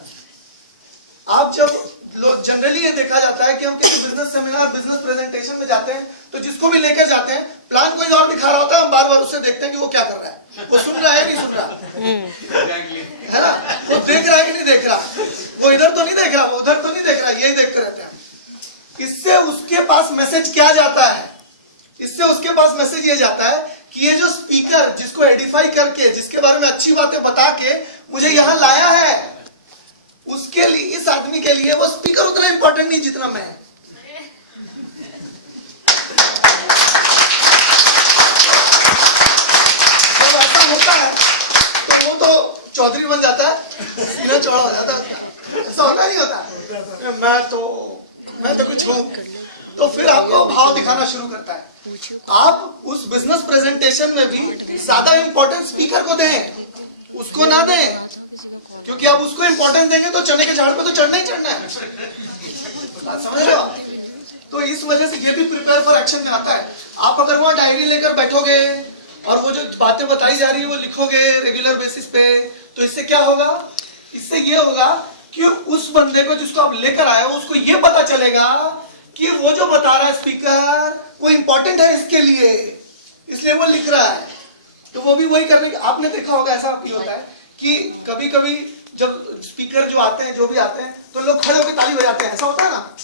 आप जब लोग जनरली ये देखा जाता है कि हम किसी बिजनेस सेमिनार, बिजनेस प्रेजेंटेशन में जाते हैं तो जिसको भी लेकर जाते हैं प्लान कोई और दिखा रहा होता है, हम बार बार उससे देखते हैं कि वो क्या कर रहा है, वो सुन रहा है नहीं सुन रहा है ना, वो देख रहा है कि नहीं देख रहा, वो इधर तो नहीं देख रहा, वो उधर तो नहीं देख रहा, यही देखते रहते हैं। इससे उसके पास मैसेज क्या जाता है, इससे उसके पास मैसेज ये जाता है कि ये जो स्पीकर जिसको एडिफाई करके, जिसके बारे में अच्छी बातें बता के मुझे यहां लाया है, उसके लिए, इस आदमी के लिए वो स्पीकर उतना इंपॉर्टेंट नहीं जितना मैं। जब ऐसा होता है तो वो तो चौधरी बन जाता है, सीना चौड़ा हो जाता है। ऐसा होता नहीं होता, मैं तो कुछ हूं, तो फिर आपको भाव दिखाना शुरू करता है। आप उस बिजनेस प्रेजेंटेशन में भी ज्यादा इंपॉर्टेंस स्पीकर को दें, उसको ना दें, क्योंकि आप उसको इंपॉर्टेंस देंगे तो चने के झाड़ पे तो चढ़ना ही चढ़ना है, समझ रहे हो? तो इस वजह से ये भी प्रिपेयर फॉर एक्शन में आता है। आप अगर वहां डायरी लेकर बैठोगे और वो जो बातें बताई जा रही है वो लिखोगे रेगुलर बेसिस पे, तो इससे क्या होगा, इससे ये होगा कि उस बंदे को जिसको आप लेकर आए हो उसको ये पता चलेगा कि वो जो बता रहा है स्पीकर वो इंपॉर्टेंट है इसके लिए, इसलिए वो लिख रहा है। तो वो भी वही करने, आपने देखा होगा ऐसा भी होता है कि कभी कभी जब स्पीकर जो आते हैं, जो भी आते हैं, तो लोग खड़े होकर ताली बजाते हैं, ऐसा होता है ना।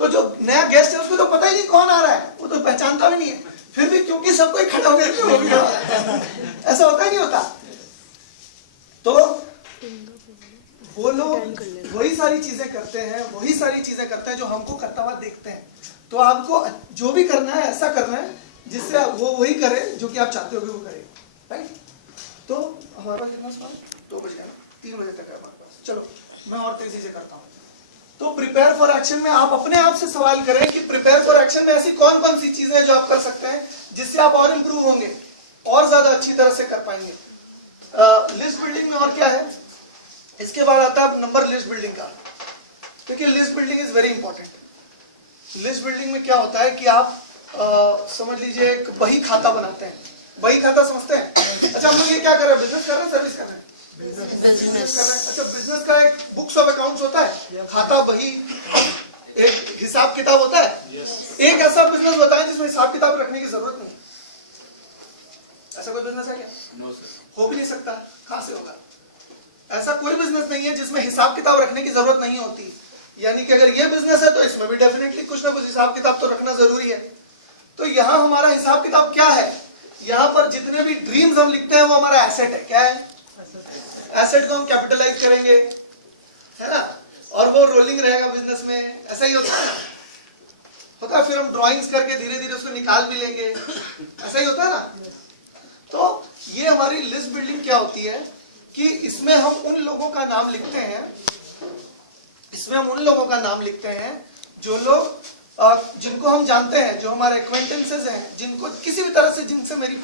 तो जो नया गेस्ट है उसको तो पता ही नहीं कौन आ रहा है, वो तो पहचानता भी नहीं है, फिर भी क्योंकि सबको खड़ा हो गया वो भी खड़ा है, ऐसा होता ही नहीं होता। तो वो लोग वही सारी चीजें करते हैं, वही सारी चीजें करते हैं जो हमको करता हुआ देखते हैं। तो आपको जो भी करना है ऐसा करना है जिससे वो वही करे जो कि आप चाहते हो कि वो करे, राइट? तो हमारे पास कितना सवाल, 2 बज गया ना, 3 बजे तक है हमारे पास। चलो मैं और तेजी से करता हूँ। तो प्रिपेयर फॉर एक्शन में आप अपने आप से सवाल करें कि प्रिपेयर फॉर एक्शन में ऐसी कौन कौन सी चीजें हैं जो आप कर सकते हैं जिससे आप और इंप्रूव होंगे, और ज्यादा अच्छी तरह से कर पाएंगे। लिस्ट बिल्डिंग में और क्या है, इसके बाद आता है नंबर लिस्ट बिल्डिंग का, क्योंकि list building is very important. List building में क्या होता है कि आप समझ लीजिए एक बही खाता बनाते हैं। बही खाता समझते हैं? अच्छा, हम लोग ये क्या कर रहे हैं, बिजनेस कर रहे हैं, सर्विस कर रहे हैं? बिजनेस कर रहे हैं। अच्छा, बिजनेस का एक बुक्स ऑफ अकाउंट्स होता है, खाता बही, एक हिसाब किताब होता है। एक ऐसा बिजनेस बताएं जिसमें हिसाब किताब रखने की जरूरत नहीं। ऐसा कोई बिजनेस है क्या? नो सर, हो भी नहीं सकता, कहां से होगा? ऐसा कोई बिजनेस नहीं है जिसमें हिसाब किताब रखने की जरूरत नहीं होती। यानी कि अगर ये बिजनेस है तो इसमें भी डेफिनेटली कुछ ना कुछ हिसाब किताब तो रखना जरूरी है। तो यहाँ हमारा हिसाब किताब क्या है, यहाँ पर जितने भी ड्रीम्स हम लिखते हैं वो हमारा एसेट है। क्या है? एसेट को हम कैपिटलाइज करेंगे, है ना, और वो रोलिंग रहेगा बिजनेस में, ऐसा ही होता है होता है। फिर हम ड्राइंग्स करके धीरे धीरे उसको निकाल भी लेंगे, ऐसा ही होता है ना। तो ये हमारी लिस्ट बिल्डिंग क्या होती है कि इसमें हम उन लोगों का नाम लिखते हैं, इसमें हम उन लोगों का नाम लिखते हैं जो लोग जिनको हम जानते हैं, जो हमारे एक्वेंटेंसेस हैं, जिनको किसी भी तरह से जिनसे मेरी